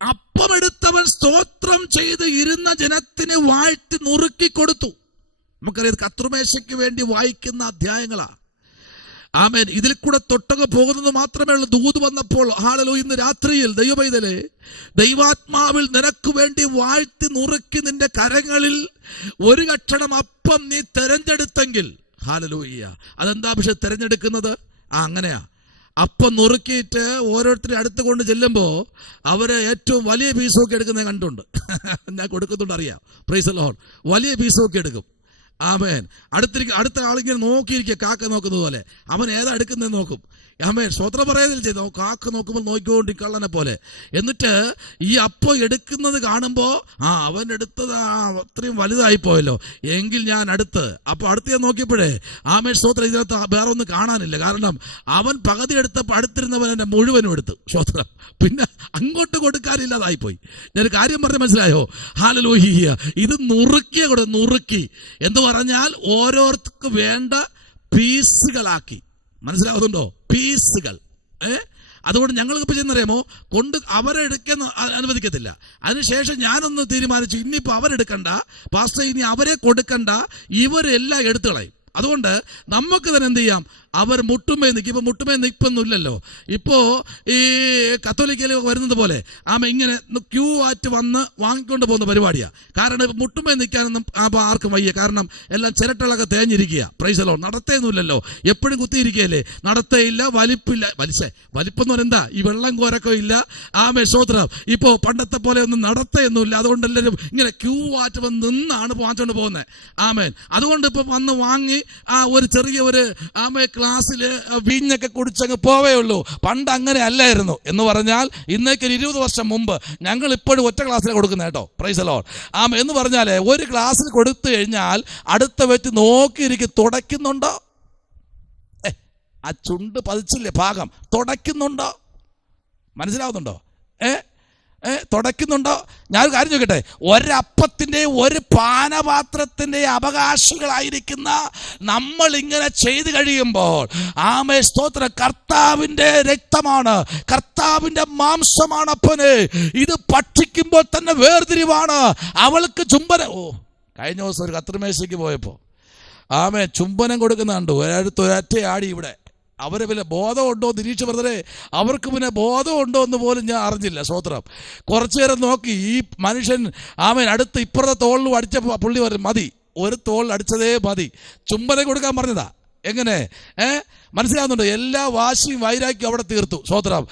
അപ്പമെടുത്തവൻ സ്തോത്രം ചെയ്ത് ഇരുന്ന ജനത്തിന് വാഴ്ത്തി നുറുക്കി കൊടുത്തു. നമുക്കറിയാം, കത്രുമേശയ്ക്ക് വേണ്ടി വായിക്കുന്ന അധ്യായങ്ങളാ. ആമേൻ. ഇതിൽ കൂടെ തൊട്ടങ്ങ് പോകുന്നത് മാത്രമേ ഉള്ളൂ. ദൂത് വന്നപ്പോൾ ഹല്ലേലൂയ, ഇന്ന് രാത്രിയിൽ ദൈവപൈതലേ, ദൈവാത്മാവിൽ നിനക്ക് വേണ്ടി വാഴ്ത്തി നുറുക്കി നിന്റെ കരങ്ങളിൽ ഒരു കക്ഷണം അപ്പം നീ തെരഞ്ഞെടുത്തെങ്കിൽ, ഹല്ലേലൂയ, അതെന്താ പക്ഷെ തെരഞ്ഞെടുക്കുന്നത്? അങ്ങനെയാ. അപ്പം നുറുക്കിയിട്ട് ഓരോരുത്തരും അടുത്ത് കൊണ്ട് ചെല്ലുമ്പോൾ അവര് ഏറ്റവും വലിയ പീസൊക്കെ എടുക്കുന്നത് കണ്ടുണ്ട്. ഞാൻ കൊടുക്കുന്നുണ്ട്, അറിയാം. Price the Lord. വലിയ പീസൊക്കെ എടുക്കും. ആമേൻ. അടുത്ത ആളിങ്ങനെ നോക്കിയിരിക്കുക, കാക്ക നോക്കുന്നത് പോലെ. അവൻ ഏതാ എടുക്കുന്നതെന്ന് നോക്കും. ആമേൻ. സ്വത്രം പറയുന്നില്ല ചെയ്തോ, കാക്ക നോക്കുമ്പോൾ നോക്കിക്കൊണ്ട് കള്ളനെ പോലെ. എന്നിട്ട് ഈ അപ്പം എടുക്കുന്നത് കാണുമ്പോൾ അവൻ എടുത്തത് അത്രയും വലുതായി പോയല്ലോ, എങ്കിൽ ഞാൻ അടുത്ത്. അപ്പൊ അടുത്ത് ഞാൻ നോക്കിയപ്പോഴേ ആമേൻ സ്വത്രം ഇതിനകത്ത് വേറെ ഒന്നും കാണാനില്ല. കാരണം അവൻ പകുതി എടുത്തപ്പോൾ അടുത്തിരുന്നവൻ എന്നെ മുഴുവനും എടുത്തു. സ്വത്രം. പിന്നെ അങ്ങോട്ട് കൊടുക്കാനില്ലാതായിപ്പോയി. ഞാൻ കാര്യം പറഞ്ഞ മനസ്സിലായോ? ഹല്ലേലൂയ. ഇത് നുറുക്കി എന്ന് പറഞ്ഞാൽ ഓരോരുത്തർക്ക് വേണ്ട പീസുകളാക്കി. മനസ്സിലാവുന്നുണ്ടോ? പീസുകൾ. അതുകൊണ്ട് ഞങ്ങൾക്ക് ചെയ്യുന്നറിയാമോ, അവരെ എടുക്കാൻ അനുവദിക്കത്തില്ല. അതിനുശേഷം ഞാനൊന്ന് തീരുമാനിച്ചു, ഇനിയിപ്പോ അവരെടുക്കണ്ട പാസ്റ്റർ, ഇനി അവരെ കൊടുക്കണ്ട, ഇവരെല്ലാം എടുത്തു കളയും. അതുകൊണ്ട് നമുക്ക് തന്നെ എന്ത് ചെയ്യാം, അവർ മുട്ടുമേ നിൽക്കും. ഇപ്പൊ മുട്ടുമേ നിൽപ്പൊന്നുമില്ലല്ലോ. ഇപ്പോ ഈ കത്തോലിക്കയില് വരുന്നത് പോലെ ഇങ്ങനെ ക്യൂ ആയിട്ട് വന്ന് വാങ്ങിക്കൊണ്ട് പോകുന്ന പരിപാടിയാ. കാരണം മുട്ടുമേ നിൽക്കാനൊന്നും ആർക്കും വയ്യ. കാരണം എല്ലാം ചിരട്ടകളൊക്കെ തേഞ്ഞിരിക്കുക. Praise the lord. നടത്തേന്നുമില്ലല്ലോ, എപ്പോഴും കുത്തിയിരിക്കുകയല്ലേ. നടത്തേയില്ല, വലിപ്പെന്ന് പറഞ്ഞാൽ എന്താ, ഈ വെള്ളം കോരക്കോ ഇല്ല. സ്തോത്രം. ഇപ്പോ പണ്ടത്തെ പോലെ ഒന്നും നടത്തേയൊന്നുമില്ല. അതുകൊണ്ട് എല്ലാവരും ഇങ്ങനെ ക്യൂ ആയിട്ട് വന്ന് നിന്നാണ് വാങ്ങിച്ചോണ്ട് പോകുന്നത്. ആമേൻ. അതുകൊണ്ട് ഇപ്പൊ വന്ന് വാങ്ങി ഒരു ചെറിയ ഒരു ക്ലാസ്സില് വീഞ്ഞൊക്കെ കുടിച്ചങ്ങ് പോവേ ഉള്ളൂ. പണ്ട് അങ്ങനെ അല്ലായിരുന്നു. എന്ന് പറഞ്ഞാൽ ഇന്നേക്ക് 20 വർഷം മുമ്പ് ഞങ്ങൾ ഇപ്പോഴും ഒറ്റ ക്ലാസ്സിലാണ് കൊടുക്കുന്നത് കേട്ടോ. Price the Lord. എന്ന് പറഞ്ഞാല് ഒരു ക്ലാസ്സിൽ കൊടുത്തു കഴിഞ്ഞാൽ അടുത്ത വെച്ച് നോക്കിയിരിക്കും, തുടയ്ക്കുന്നുണ്ടോ, ആ ചുണ്ട് പതിച്ചില്ലേ ഭാഗം, തുടയ്ക്കുന്നുണ്ടോ, മനസ്സിലാവുന്നുണ്ടോ? തുടയ്ക്കുന്നുണ്ടോ? ഞാൻ കാര്യം ചോദിക്കട്ടെ, ഒരപ്പത്തിന്റെ ഒരു പാനപാത്രത്തിന്റെ അവകാശികളായിരിക്കുന്ന നമ്മൾ ഇങ്ങനെ ചെയ്തു കഴിയുമ്പോൾ സ്തോത്രം, കർത്താവിന്റെ രക്തമാണ്, കർത്താവിന്റെ മാംസമാണ് അപ്പന്. ഇത് ഭക്ഷിക്കുമ്പോൾ തന്നെ വേർതിരിവാണ്. അവൾക്ക് ചുംബനം. കഴിഞ്ഞ ദിവസം ഒരു കത്രിമേശയ്ക്ക് പോയപ്പോ ചുംബനം കൊടുക്കുന്ന കണ്ടു. ഒരൊറ്റ ആടി ഇവിടെ. അവരെ പിന്നെ ബോധമുണ്ടോ നിരീക്ഷ ബ്രദറെ, അവർക്ക് പിന്നെ ബോധമുണ്ടോ എന്ന് പോലും ഞാൻ അറിഞ്ഞില്ല. സ്തോത്രം. കുറച്ചു നേരം നോക്കി ഈ മനുഷ്യൻ അടുത്ത് ഇപ്പുറത്തെ തോളിലും അടിച്ച പുള്ളി പറയും മതി, ഒരു തോളിൽ അടിച്ചതേ മതി, ചുംബനം കൊടുക്കാൻ പറഞ്ഞതാ. എങ്ങനെ മനസ്സിലാവുന്നുണ്ടോ? എല്ലാ വാശിയും വൈരാഗ്യം അവിടെ തീർത്തു. സ്തോത്രം.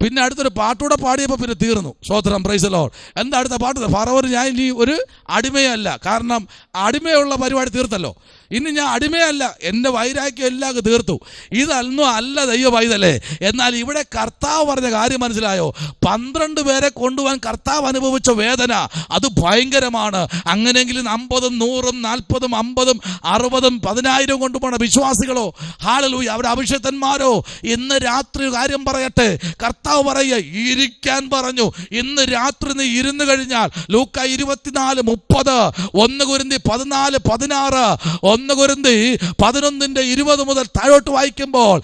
പിന്നെ അടുത്തൊരു പാട്ടൂടെ പാടിയപ്പോൾ പിന്നെ തീർന്നു. സ്തോത്രം. Praise the Lord. എന്താ അടുത്ത പാട്ട്? ഫറവോന് ഞാൻ ഇനി ഒരു അടിമയല്ല. കാരണം അടിമയുള്ള പരിപാടി തീർത്തല്ലോ. ഇനി ഞാൻ അടിമയല്ല, എൻ്റെ വൈരാഗ്യം എല്ലാം തീർത്തു. ഇതൊന്നും അല്ല ദൈവ പൈതലേ. എന്നാൽ ഇവിടെ കർത്താവ് പറഞ്ഞ കാര്യം മനസ്സിലായോ? 12 പേരെ കൊണ്ടുപോകാൻ കർത്താവ് അനുഭവിച്ച വേദന അത് ഭയങ്കരമാണ്. അങ്ങനെയെങ്കിലും 50, 100, 40, 50, 60, 10,000 കൊണ്ടുപോകണ വിശ്വാസികളോ, ഹല്ലേലൂയ, അവരുടെ അഭിഷേകന്മാരോ, ഇന്ന് രാത്രി കാര്യം പറയട്ടെ. കർത്താവ് പറയുക, ഇരിക്കാൻ പറഞ്ഞു. ഇന്ന് രാത്രി നീ ഇരുന്ന് കഴിഞ്ഞാൽ ലൂക്ക 24:30, 1 കൊരിന്ത്യർ 14:16, 1 കൊരിന്ത്യർ 11:20 മുതൽ താഴോട്ട് വായിക്കുമ്പോൾ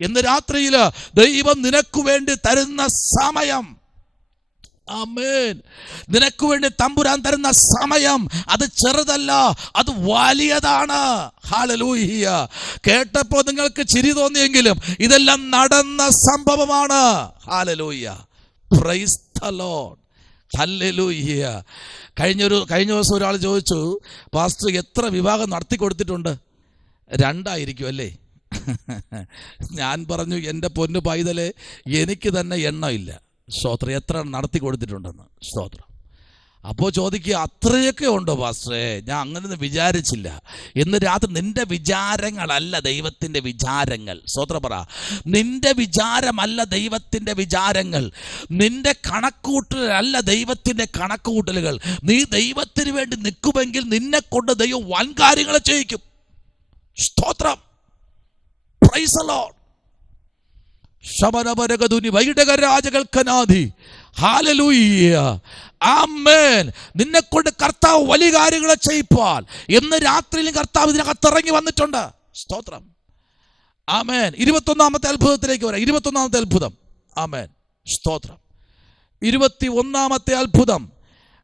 ഇന്ന് രാത്രിയിൽ ദൈവം നിനക്ക് വേണ്ടി തരുന്ന സമയം, നിനക്ക് വേണ്ടി തമ്പുരാൻ തരുന്ന സമയം അത് ചെറുതല്ല, അത് വലിയതാണ്. ഹല്ലേലൂയ. കേട്ടപ്പോൾ നിങ്ങൾക്ക് ചിരി തോന്നിയെങ്കിലും ഇതെല്ലാം നടന്ന സംഭവമാണ്. Hallelujah. Price the lord. Hallelujah. കഴിഞ്ഞ ദിവസം ഒരാൾ ചോദിച്ചു, പാസ്റ്റർ എത്ര വിവാഹം നടത്തി കൊടുത്തിട്ടുണ്ട്? 2 ആയിരിക്കും അല്ലേ? ഞാൻ പറഞ്ഞു, എൻ്റെ പൊന്നു പൈതലേ, എനിക്ക് തന്നെ എണ്ണമില്ല. സ്തോത്രം. എത്ര നടത്തി കൊടുത്തിട്ടുണ്ടെന്ന്. സ്തോത്രം. അപ്പോൾ ചോദിക്കുക, അത്രയൊക്കെ ഉണ്ടോ പാസ്റ്ററേ? ഞാൻ അങ്ങനെയൊന്നും വിചാരിച്ചില്ല. ഇന്ന് രാത്രി നിന്റെ വിചാരങ്ങളല്ല ദൈവത്തിൻ്റെ വിചാരങ്ങൾ. സ്തോത്രം പറ. നിന്റെ വിചാരമല്ല ദൈവത്തിൻ്റെ വിചാരങ്ങൾ. നിന്റെ കണക്കുകൂട്ടലല്ല ദൈവത്തിൻ്റെ കണക്കുകൂട്ടലുകൾ. നീ ദൈവത്തിന് വേണ്ടി നിൽക്കുമെങ്കിൽ നിന്നെ കൊണ്ട് ദൈവം വൻ കാര്യങ്ങൾ ചെയ്യിക്കും. സ്തോത്രം. Praise the lord. ശബനബരഗതുനി വൈഡകരാജകൾക്കനാധി. ഹല്ലേലൂയ. ആമേൻ. നിന്നെക്കൊണ്ട് കർത്താവ് വലിയ കാര്യങ്ങളെ ചെയ്യിപ്പാൽ ഇന്ന് രാത്രിയിലും കർത്താവ് ഇതിനകത്തിറങ്ങി വന്നിട്ടുണ്ട്. സ്തോത്രം. ആമേൻ. 21ാമത്തെ അത്ഭുതത്തിലേക്ക് വരാം. 21ാമത്തെ അത്ഭുതം. ആമേൻ. സ്തോത്രം. 21ാമത്തെ അത്ഭുതം.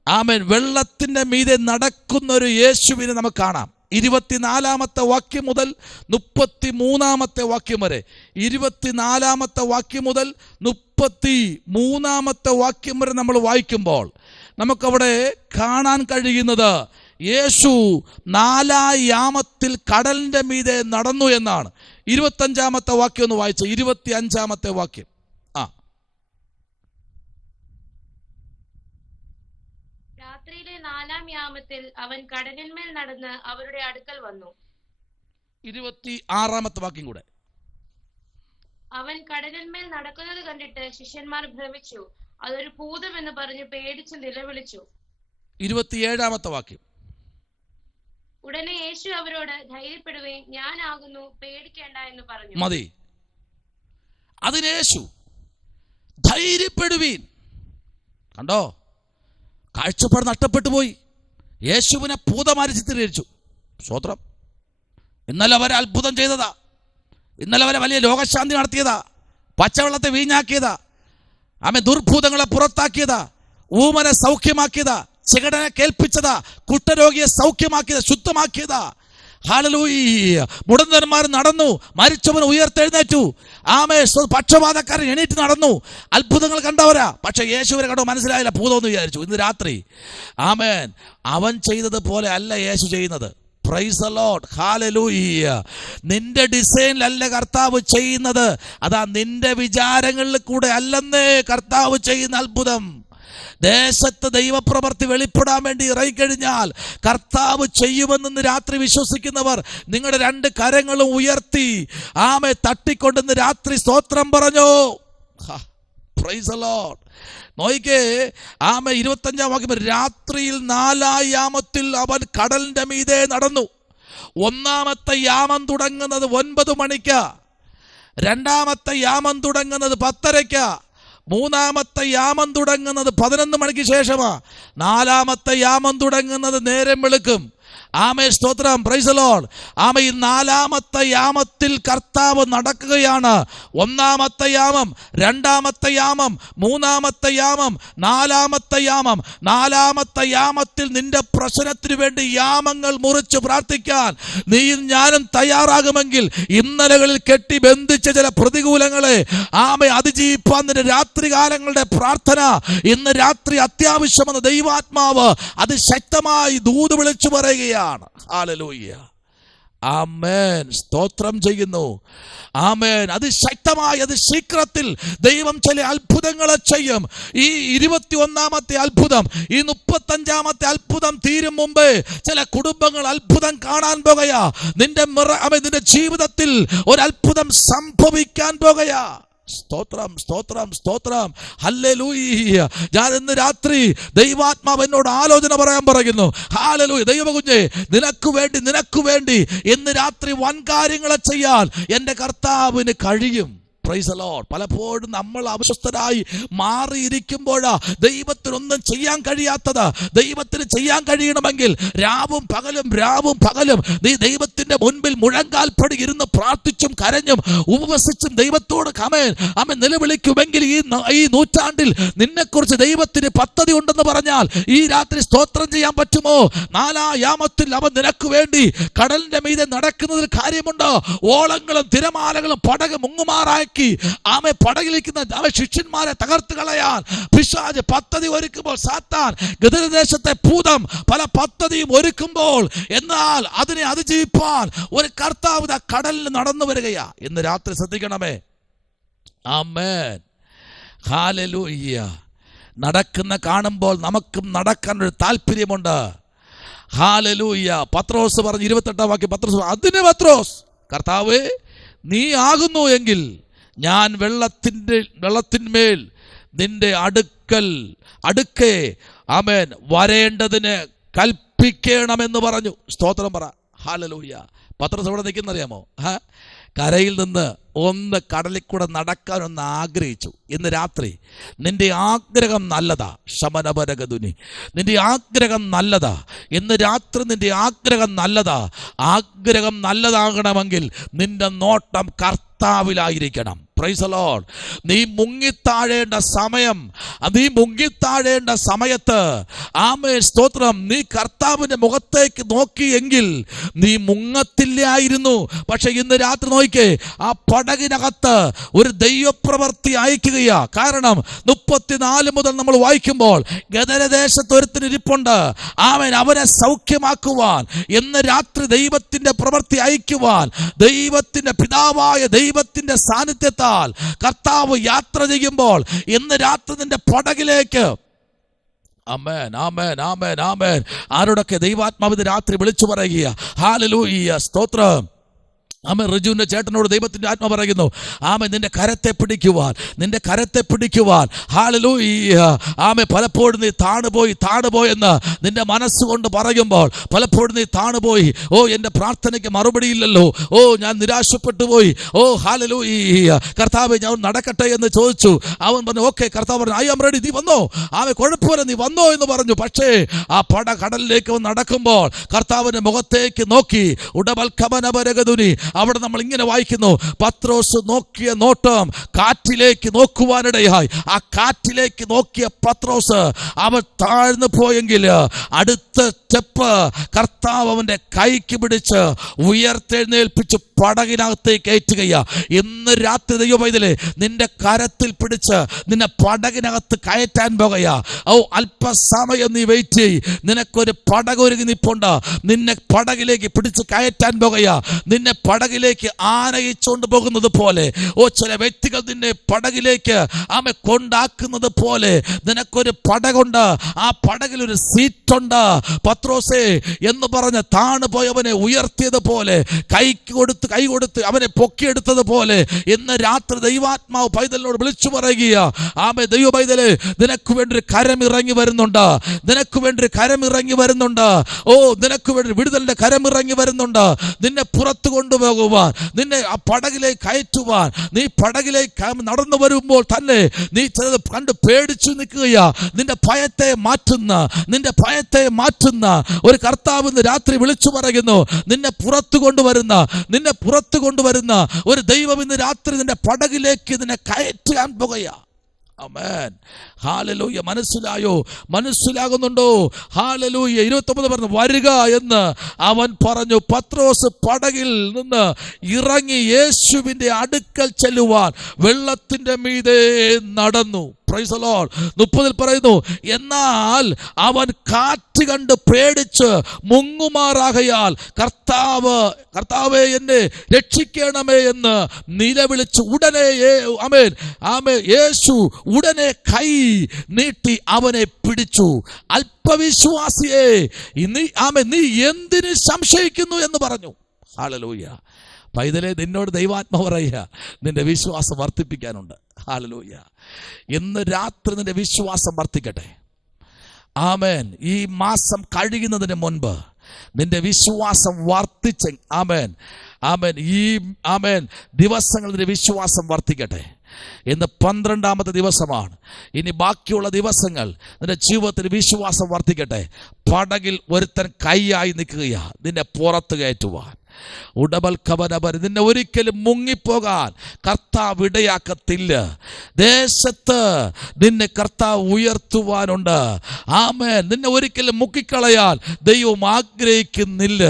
ആമേൻ. വെള്ളത്തിന്റെ മീതെ നടക്കുന്ന ഒരു യേശുവിനെ നമുക്ക് കാണാം. 24 വാക്യം മുതൽ 33 വാക്യം വരെ, 24 വാക്യം മുതൽ 33 വാക്യം വരെ നമ്മൾ വായിക്കുമ്പോൾ നമുക്കവിടെ കാണാൻ കഴിയുന്നത് യേശു 4-ാം യാമത്തിൽ കടലിന്റെ മീതെ നടന്നു എന്നാണ്. 25 വാക്യം ഒന്ന് വായിച്ചു. 25 വാക്യം. രാത്രിയിലെ 4-ാം യാമത്തിൽ അവൻ കടലിന്മേൽ നടന്ന് അവരുടെ അടുക്കൽ വന്നു. 26 വാക്യം കൂടെ. അവൻ കടലിന്മേൽ നടക്കുന്നത് കണ്ടിട്ട് ശിഷ്യന്മാർ ഭ്രമിച്ചു. അതൊരു ഭൂതം എന്ന് പറഞ്ഞു പേടിച്ച് നിലവിളിച്ചു. 27 വാക്യം. ഉടനെ യേശു അവരോട്, ധൈര്യപ്പെടുവീൻ, ഞാനാകുന്നു, പേടിക്കേണ്ട എന്ന് പറഞ്ഞു. മതി. അതിന് യേശു ധൈര്യപ്പെടുവീൻ. കണ്ടോ, കാഴ്ചപ്പാട് നഷ്ടപ്പെട്ടു പോയി. യേശുവിനെ ഭൂതമാരി ചിത്രീകരിച്ചു. സ്തോത്രം. ഇന്നലെ വരെ അത്ഭുതം ചെയ്തതാ, ഇന്നലെ വരെ വലിയ ലോകശാന്തി നടത്തിയതാ, പച്ചവെള്ളത്തെ വീഞ്ഞാക്കിയതാ, ദുർഭൂതങ്ങളെ പുറത്താക്കിയതാ, ഊമനെ സൗഖ്യമാക്കിയതാ, ചെകിടനെ കേൾപ്പിച്ചതാ, കുഷ്ഠരോഗിയെ സൗഖ്യമാക്കിയതാ, ശുദ്ധമാക്കിയതാ. ഹല്ലേലൂയ. മുടന്തന്മാർ നടന്നു, മരിച്ചവൻ ഉയർത്തെഴുന്നേറ്റു. പക്ഷപാതക്കാരൻ എണീറ്റ് നടന്നു. അത്ഭുതങ്ങൾ കണ്ടവരാ. പക്ഷെ യേശുവിനെ കണ്ടോ മനസ്സിലായില്ല, ഭൂതമെന്ന് വിചാരിച്ചു. ഇന്ന് രാത്രി ആമേൻ, അവൻ ചെയ്തത് പോലെ അല്ല യേശു ചെയ്യുന്നത്. Price the lord. ഹല്ലേലൂയ. നിന്റെ ഡിസൈനിലല്ല കർത്താവ് ചെയ്യുന്നത്. അതാ നിന്റെ വിചാരങ്ങളിൽ കൂടെ അല്ലെന്നേ കർത്താവ് ചെയ്യുന്ന അത്ഭുതം. ദേശത്ത് ദൈവപ്രവൃത്തി വെളിപ്പെടാൻ വേണ്ടി ഇറങ്ങിക്കഴിഞ്ഞാൽ കർത്താവ് ചെയ്യുമെന്ന് രാത്രി വിശ്വസിക്കുന്നവർ നിങ്ങളുടെ 2 കരങ്ങളും ഉയർത്തി തട്ടിക്കൊണ്ടെന്ന് രാത്രി സ്തോത്രം പറഞ്ഞു. Price the Lord. നോയിക്കേ, 25 വാക്യം. രാത്രിയിൽ 4-ാം യാമത്തിൽ അവൻ കടലിന്റെ മീതെ നടന്നു. 1-ാമത്തെ യാമം തുടങ്ങുന്നത് 9 മണിക്ക്, 2-ാമത്തെ യാമം തുടങ്ങുന്നത് 10:30, 3-ാമത്തെ യാമം തുടങ്ങുന്നത് 11 മണിക്ക് ശേഷമാ, 4-ാമത്തെ യാമം തുടങ്ങുന്നത് നേരം വെളുക്കും. സ്തോത്രം. Praise the Lord. ഈ 4-ാമത്തെ യാമത്തിൽ കർത്താവ് നടക്കുകയാണ്. 1-ാമത്തെ യാമം, 2-ാമത്തെ യാമം, 3-ാമത്തെ യാമം, 4-ാമത്തെ യാമം. 4-ാമത്തെ യാമത്തിൽ നിന്റെ പ്രശ്നത്തിനു വേണ്ടി യാമങ്ങൾ മുറിച്ച് പ്രാർത്ഥിക്കാൻ നീയും ഞാനും തയ്യാറാകുമെങ്കിൽ ഇന്നലകളിൽ കെട്ടി ബന്ധിച്ച ചില പ്രതികൂലങ്ങളെ അതിജീവിപ്പാൻ നിന്റെ രാത്രികാലങ്ങളുടെ പ്രാർത്ഥന ഇന്ന് രാത്രി അത്യാവശ്യമെന്ന് ദൈവാത്മാവ് അത് ശക്തമായി ദൂത് വിളിച്ചു പറയുകയാണ്. ഹല്ലേലൂയ. ആമേൻ. സ്തോത്രം ചെയ്യുന്നു. ആമേൻ. അത് ശക്തമായി, അത് ശീഘ്രത്തിൽ ദൈവം ചില അത്ഭുതങ്ങളെ ചെയ്യും. ഈ 21-ാമത്തെ അത്ഭുതം, ഈ 35-ാമത്തെ അത്ഭുതം തീരും മുമ്പേ ചില കുടുംബങ്ങൾ അത്ഭുതം കാണാൻ പോകുകയാ. നിന്റെ ജീവിതത്തിൽ ഒരു അത്ഭുതം സംഭവിക്കാൻ പോകുകയാ. സ്തോത്രം, സ്തോത്രം, സ്തോത്രം. ഹല്ലേലൂയ. ഞാൻ ഇന്ന് രാത്രി ദൈവാത്മാവ് എന്നോട് ആലോചന പറയാൻ പറയുന്നു. ഹല്ലേലൂയ. ദൈവകുഞ്ഞേ, നിനക്ക് വേണ്ടി ഇന്ന് രാത്രി വൻ കാര്യങ്ങളെ ചെയ്യാൻ എൻ്റെ കർത്താവിന് കഴിയും. Price the Lord. പലപ്പോഴും നമ്മൾ അവിശ്വസ്തരായി മാറിയിരിക്കുമ്പോഴാ ദൈവത്തിനൊന്നും ചെയ്യാൻ കഴിയാത്തത്. ദൈവത്തിന് ചെയ്യാൻ കഴിയണമെങ്കിൽ രാവും പകലും നീ ദൈവത്തിന്റെ മുൻപിൽ മുഴങ്കാൽപ്പടി ഇരുന്ന് പ്രാർത്ഥിച്ചും കരഞ്ഞും ഉപവസിച്ചും ദൈവത്തോട് അമേൻ നിലവിളിക്കുമെങ്കിൽ ഈ നൂറ്റാണ്ടിൽ നിന്നെക്കുറിച്ച് ദൈവത്തിന് പദ്ധതി ഉണ്ടെന്ന് പറഞ്ഞാൽ ഈ രാത്രി സ്തോത്രം ചെയ്യാൻ പറ്റുമോ? 4-ാം യാമത്തിൽ അവൻ നിനക്ക് വേണ്ടി കടലിന്റെ മീതെ നടക്കുന്നതിൽ കാര്യമുണ്ടോ? ഓളങ്ങളും തിരമാലകളും പടക് മുങ്ങുമാറായി പടകിലിരിക്കുന്ന ശിഷ്യന്മാരെ തകർത്ത് കളയാൻ പിശാച് പദ്ധതി ഒരുക്കുമ്പോൾ, സാത്താൻ ഗദരദേശത്തെ ഭൂതം പല പദ്ധതിയും ഒരുക്കുമ്പോൾ, എന്നാൽ അതിനെ അതിജീവിപ്പാൻ ഒരു കർത്താവ് കടലിൽ നടന്നു വരികയാ. ഇന്ന് രാത്രി ശ്രദ്ധിക്കണമേ. ആമേൻ. ഹല്ലേലൂയ. നടക്കുന്ന കാണുമ്പോൾ നമുക്കും നടക്കാൻ ഒരു താല്പര്യമുണ്ട്. ഹല്ലേലൂയ. പത്രോസ് പറഞ്ഞു 28-ാം വാക്യം. അതിന് പത്രോസ്, കർത്താവേ, നീ ആകുന്നു എങ്കിൽ ഞാൻ വെള്ളത്തിന്മേൽ നിന്റെ അടുക്കേ ആമേൻ വരേണ്ടതിന് കൽപ്പിക്കണമെന്ന് പറഞ്ഞു. സ്തോത്രം പറ. ഹല്ലേലൂയ. പത്രോസ് എവിടെ നിൽക്കുന്നറിയാമോ? കരയിൽ നിന്ന് ഒന്ന് കടലിൽ കൂടെ നടക്കാനൊന്ന് ആഗ്രഹിച്ചു. ഇന്ന് രാത്രി നിന്റെ ആഗ്രഹം നല്ലതാ. ശമനപരഗതുനി, നിന്റെ ആഗ്രഹം നല്ലതാ. ഇന്ന് രാത്രി നിന്റെ ആഗ്രഹം നല്ലതാ. ആഗ്രഹം നല്ലതാകണമെങ്കിൽ നിന്റെ നോട്ടം കർത്താവിലായിരിക്കണം. Price the Lord. നീ മുങ്ങിത്താഴേണ്ട സമയം, നീ മുങ്ങിത്താഴേണ്ട സമയത്ത് ആമേൻ സ്തോത്രം, നീ കർത്താവിന്റെ മുഖത്തേക്ക് നോക്കിയെങ്കിൽ നീ മുങ്ങത്തില്ലായിരുന്നു. പക്ഷെ ഇന്ന് രാത്രി നോക്കിക്കേ, ആ പടകിനകത്ത് ഒരു ദൈവപ്രവൃത്തി അയക്കുകയാ. കാരണം 34 മുതൽ നമ്മൾ വായിക്കുമ്പോൾ ഗദരദേശത്ത് ഒരുത്തിന് ഇരിപ്പുണ്ട്. ആമേൻ, അവനെ സൗഖ്യമാക്കുവാൻ ഇന്ന് രാത്രി ദൈവത്തിന്റെ പ്രവൃത്തി അയക്കുവാൻ ദൈവത്തിന്റെ പിതാവായ ദൈവത്തിന്റെ സാന്നിധ്യത്താൽ കർത്താവ് യാത്ര ചെയ്യുമ്പോൾ ഇന്ന് രാത്രി നിന്റെ പടകിലേക്ക്, ആമേൻ ആമേൻ ആമേൻ ആമേൻ, ആരോടൊക്കെ ദൈവാത്മാവിന്റെ രാത്രി വിളിച്ചു പറയുക, ഹല്ലേലൂയ സ്തോത്രം. ആമേൻ. റിജുവിന്റെ ചേട്ടനോട് ദൈവത്തിന്റെ ആത്മ പറയുന്നു, ആമേൻ, നിന്റെ കരത്തെ പിടിക്കുവാൻ, നിന്റെ കരത്തെ പിടിക്കുവാൻ. ഹല്ലേലൂയ. ആമേൻ. പലപ്പോഴും നീ താണുപോയെന്ന് നിന്റെ മനസ്സുകൊണ്ട് പറയുമ്പോൾ പലപ്പോഴും നീ താണുപോയി. ഓ, എൻ്റെ പ്രാർത്ഥനയ്ക്ക് മറുപടിയില്ലല്ലോ, ഓ ഞാൻ നിരാശപ്പെട്ടു പോയി, ഓ ഹല്ലേലൂയ കർത്താവേ ഞാൻ നടക്കട്ടെ എന്ന് ചോദിച്ചു. അവൻ പറഞ്ഞു, ഓക്കെ. കർത്താവ് പറഞ്ഞു, ഐ ആം റെഡി, നീ വന്നോ. ആമേൻ, കുഴപ്പമില്ല, നീ വന്നോ എന്ന് പറഞ്ഞു. പക്ഷേ ആ കടലിലേക്ക് നടക്കുമ്പോൾ കർത്താവിന്റെ മുഖത്തേക്ക് നോക്കി, ഉടബൽക്കമനപരഗതുനി, അവിടെ നമ്മൾ ഇങ്ങനെ വായിക്കുന്നു, പത്രോസ് നോക്കിയ നോട്ടം കാറ്റിലേക്ക് നോക്കുവാനിടയായി. ആ കാറ്റിലേക്ക് നോക്കിയ പത്രോസ് അവൻ താഴ്ന്നു പോയെങ്കിൽ അടുത്ത സ്റ്റെപ്പ് കർത്താവ് അവന്റെ കൈക്ക് പിടിച്ച് ഉയർത്തെഴുന്നേൽപ്പിച്ച് പടകിനകത്തേക്ക് കയറ്റുകയാ. ഇന്ന് രാത്രി ദൈവമൈതലേ, നിന്റെ കരത്തിൽ പിടിച്ച് നിന്നെ പടകിനകത്ത് കയറ്റാൻ പോകുകയാ. ഓ, അല്പസമയം നീ വെയിറ്റ് ചെയ്യ്. നിനക്കൊരു പടകൊരുങ്ങി നിൽപ്പുണ്ട്. നിന്നെ പടകിലേക്ക് പിടിച്ച് കയറ്റാൻ പോകുകയാ. നിന്നെ പടകിലേക്ക് ആനയിച്ചുകൊണ്ട് പോകുന്നത് പോലെ, ഓ ചില വ്യക്തികൾ നിന്നെ പടകിലേക്ക് ആമെ കൊണ്ടാക്കുന്നത് പോലെ നിനക്കൊരു പടകുണ്ട്. ആ പടകിലൊരു സീറ്റുണ്ട്. പത്രോസേ എന്ന് പറഞ്ഞ് താണു പോയവനെ ഉയർത്തിയതുപോലെ, കൈ കൊടുത്ത് അവനെ പൊക്കിയെടുത്തത് പോലെ ഇന്ന് രാത്രി ദൈവാത്മാവ് പൈതലിനോട് വിളിച്ചു പറയുക, ആമേ ദൈവ പൈതലേ, നിനക്ക് വേണ്ടി ഒരു കരമിറങ്ങി വരുന്നുണ്ട്. നിനക്ക് വേണ്ടി ഒരു കരമിറങ്ങി വരുന്നുണ്ട്. ഓ, നിനക്ക് വേണ്ടി വിടുതലിന്റെ കരമിറങ്ങി വരുന്നുണ്ട്. നിന്നെ പുറത്തു കൊണ്ടുപോകുവാൻ, നിന്നെ ആ പടകിലേക്ക് കയറ്റുവാൻ. നീ പടകിലേക്ക് നടന്നു വരുമ്പോൾ തന്നെ നീ ചിലത് കണ്ട് പേടിച്ചു നിൽക്കുകയാ. നിന്റെ ഭയത്തെ മാറ്റുന്ന ഒരു കർത്താവ് ഇന്ന് രാത്രി വിളിച്ചു പറയുന്നു. നിന്നെ പുറത്തു കൊണ്ടുവരുന്ന ഒരു ദൈവം ഇന്ന് രാത്രി നിന്റെ പടകിലേക്ക് നിന്നെ കയറ്റാൻ പോകുകയാ. ആമേൻ. ഹല്ലേലൂയ. മനസ്സിലാകുന്നുണ്ടോ? ഹല്ലേലൂയ. 29 പറഞ്ഞു, വരുക എന്ന് അവൻ പറഞ്ഞു. പത്രോസ് പടകിൽ നിന്ന് ഇറങ്ങി യേശുവിന്റെ അടുക്കൽ ചെല്ലുവാൻ വെള്ളത്തിന്റെ മീതെ നടന്നു. Price the Lord. 30 പറയുന്നു, എന്നാൽ അവൻ കാറ്റ് കണ്ട് പേടിച്ച് മുങ്ങുമാറാകയാൽ കർത്താവേ എന്നെ രക്ഷിക്കണമേ എന്ന് നിലവിളിച്ചു. ഉടനെ യേശു ഉടനെ കൈ നീട്ടി അവനെ പിടിച്ചു. അല്പവിശ്വാസിയെ, നീ എന്തിന് സംശയിക്കുന്നു എന്ന് പറഞ്ഞു. ഹല്ലേലൂയ. പൈതലേ, നിന്നോട് ദൈവാത്മാവ് പറയുക, നിന്റെ വിശ്വാസം വർദ്ധിപ്പിക്കാനുണ്ട്. ഹല്ലേലൂയ. ഇന്ന് രാത്രി നിന്റെ വിശ്വാസം വർദ്ധിക്കട്ടെ. ആമേൻ. ഈ മാസം കഴിയുന്നതിന് മുൻപ് നിന്റെ വിശ്വാസം വർദ്ധിച്ച്, ആമേൻ ദിവസങ്ങൾ നിന്റെ വിശ്വാസം വർദ്ധിക്കട്ടെ. ഇന്ന് 12ാമത്തെ ദിവസമാണ്. ഇനി ബാക്കിയുള്ള ദിവസങ്ങൾ നിന്റെ ജീവിതത്തിൽ വിശ്വാസം വർദ്ധിക്കട്ടെ. പടകിൽ ഒരുത്തൻ കൈയായി നിൽക്കുകയാ നിന്നെ പുറത്ത് കയറ്റുവാൻ. ഉടബൽക്കവനബർ, നിന്നെ ഒരിക്കലും മുങ്ങിപ്പോകാൻ കർത്താവ് ഇടയാക്കത്തില്ല. ദേശത്ത് നിന്നെ കർത്താവ് ഉയർത്തുവാനുണ്ട്. ആമേൻ. നിന്നെ ഒരിക്കലും മുക്കിക്കളയാൻ ദൈവം ആഗ്രഹിക്കുന്നില്ല.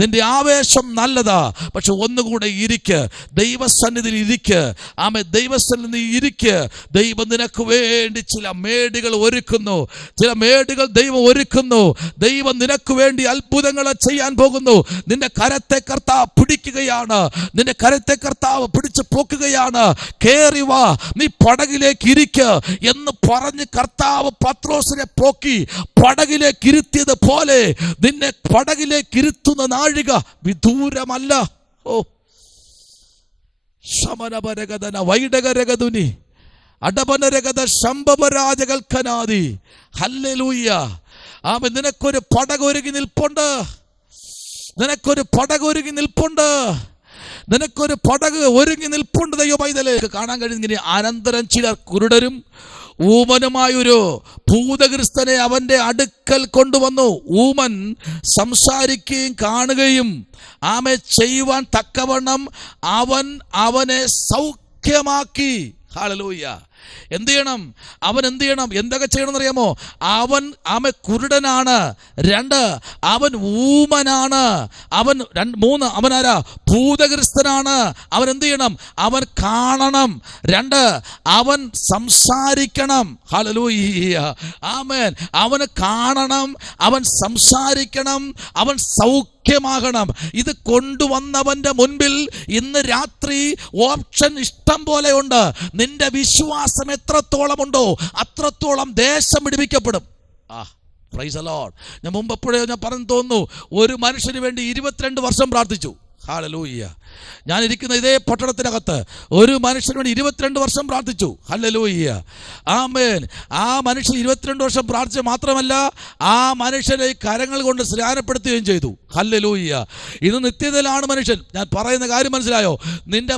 നിന്റെ ആവേശം നല്ലതാ, പക്ഷെ ഒന്നുകൂടെ ഇരിക്ക്, ദൈവസന്നിധിയിൽ ഇരിക്ക്. ആമേൻ. ദൈവസന്നിധി ഇരിക്ക്. ദൈവം നിനക്ക് വേണ്ടി ചില മേടുകൾ ഒരുക്കുന്നു. ദൈവം ഒരുക്കുന്നു. ദൈവം നിനക്ക് വേണ്ടി അത്ഭുതങ്ങളെ ചെയ്യാൻ പോകുന്നു. നിന്റെ കരത്തെ കർത്താവ് പിടിക്കുകയാണ്. നിന്റെ കരത്തെ കർത്താവ് പിടിച്ച് പോക്കുകയാണ്. കേറി വാ, നീ പടകിലേക്ക് ഇരിക്ക് എന്ന് പറഞ്ഞ് കർത്താവ് പത്രോസിനെ പോക്കി പടകിലേക്ക് ഇരുത്തിയത് പോലെ നിന്നെ പടകിലേക്ക് ഇരുത്തുന്ന നാഴിക വിദൂരമല്ല. ഓ, ശമനപരഗതന വൈഡകരഗതുനി അടപനരഗത ശംഭവരാജകൽക്കനാദി. ഹല്ലേലൂയ. ആമേൻ. നിനക്കൊരു പടകൊരുങ്ങി നിൽപ്പുണ്ട്. നിനക്കൊരു പടക് ഒരുങ്ങി നിൽപ്പുണ്ട്. ദൈവ പൈതലേ, കാണാൻ കഴിയുന്ന അനന്തരം ചിലർ കുരുടരും ഊമനുമായൊരു ഭൂതഗ്രസ്തനെ അവന്റെ അടുക്കൽ കൊണ്ടുവന്നു. ഊമൻ സംസാരിക്കുകയും കാണുകയും ചെയ്യുവാൻ തക്കവണ്ണം അവൻ അവനെ സൗഖ്യമാക്കി. ഹല്ലേലൂയ. എന്ത് ചെയ്യണം? അവൻ എന്ത് ചെയ്യണം? എന്തൊക്കെ ചെയ്യണമെന്ന് അറിയാമോ? അവൻ കുരുടനാണ്. 2, അവൻ ഊമനാണ്. അവൻ 3, അവനാരാ? ഭൂതഗ്രസ്തനാണ്. അവൻ എന്ത് ചെയ്യണം? അവൻ കാണണം. 2, അവൻ സംസാരിക്കണം. ഹല്ലേലൂയ. ആമേൻ. അവന് കാണണം, അവൻ സംസാരിക്കണം, അവൻ സൗഖ്യമാകണം. ഇത് കൊണ്ടുവന്നവന്റെ മുൻപിൽ ഇന്ന് രാത്രി ഓപ്ഷൻ ഇഷ്ടം പോലെ ഉണ്ട്. നിന്റെ വിശ്വാസം എത്രത്തോളം ഉണ്ടോ അത്രത്തോളം ദേശം വിടുവിക്കപ്പെടും. Price the Lord. ഞാൻ മുമ്പ് എപ്പോഴോ ഞാൻ പറഞ്ഞു തോന്നുന്നു, ഒരു മനുഷ്യന് വേണ്ടി 22 വർഷം പ്രാർത്ഥിച്ചു. ഹല്ലേലൂയ. ഞാൻ ഇരിക്കുന്ന ഇതേ പട്ടണത്തിനകത്ത് ഒരു മനുഷ്യന് വേണ്ടി 22 വർഷം പ്രാർത്ഥിച്ചു. ഹല്ലേലൂയ. ആമേൻ. ആ മനുഷ്യൻ 22 വർഷം പ്രാർത്ഥിച്ച മാത്രമല്ല, ആ മനുഷ്യനെ കരങ്ങൾ കൊണ്ട് സ്നാനപ്പെടുത്തുകയും ചെയ്തു. ഹല്ലേലൂയ. ഇത് നിത്യതയിലാണ് മനുഷ്യൻ. ഞാൻ പറയുന്ന കാര്യം മനസ്സിലായോ? നിന്റെ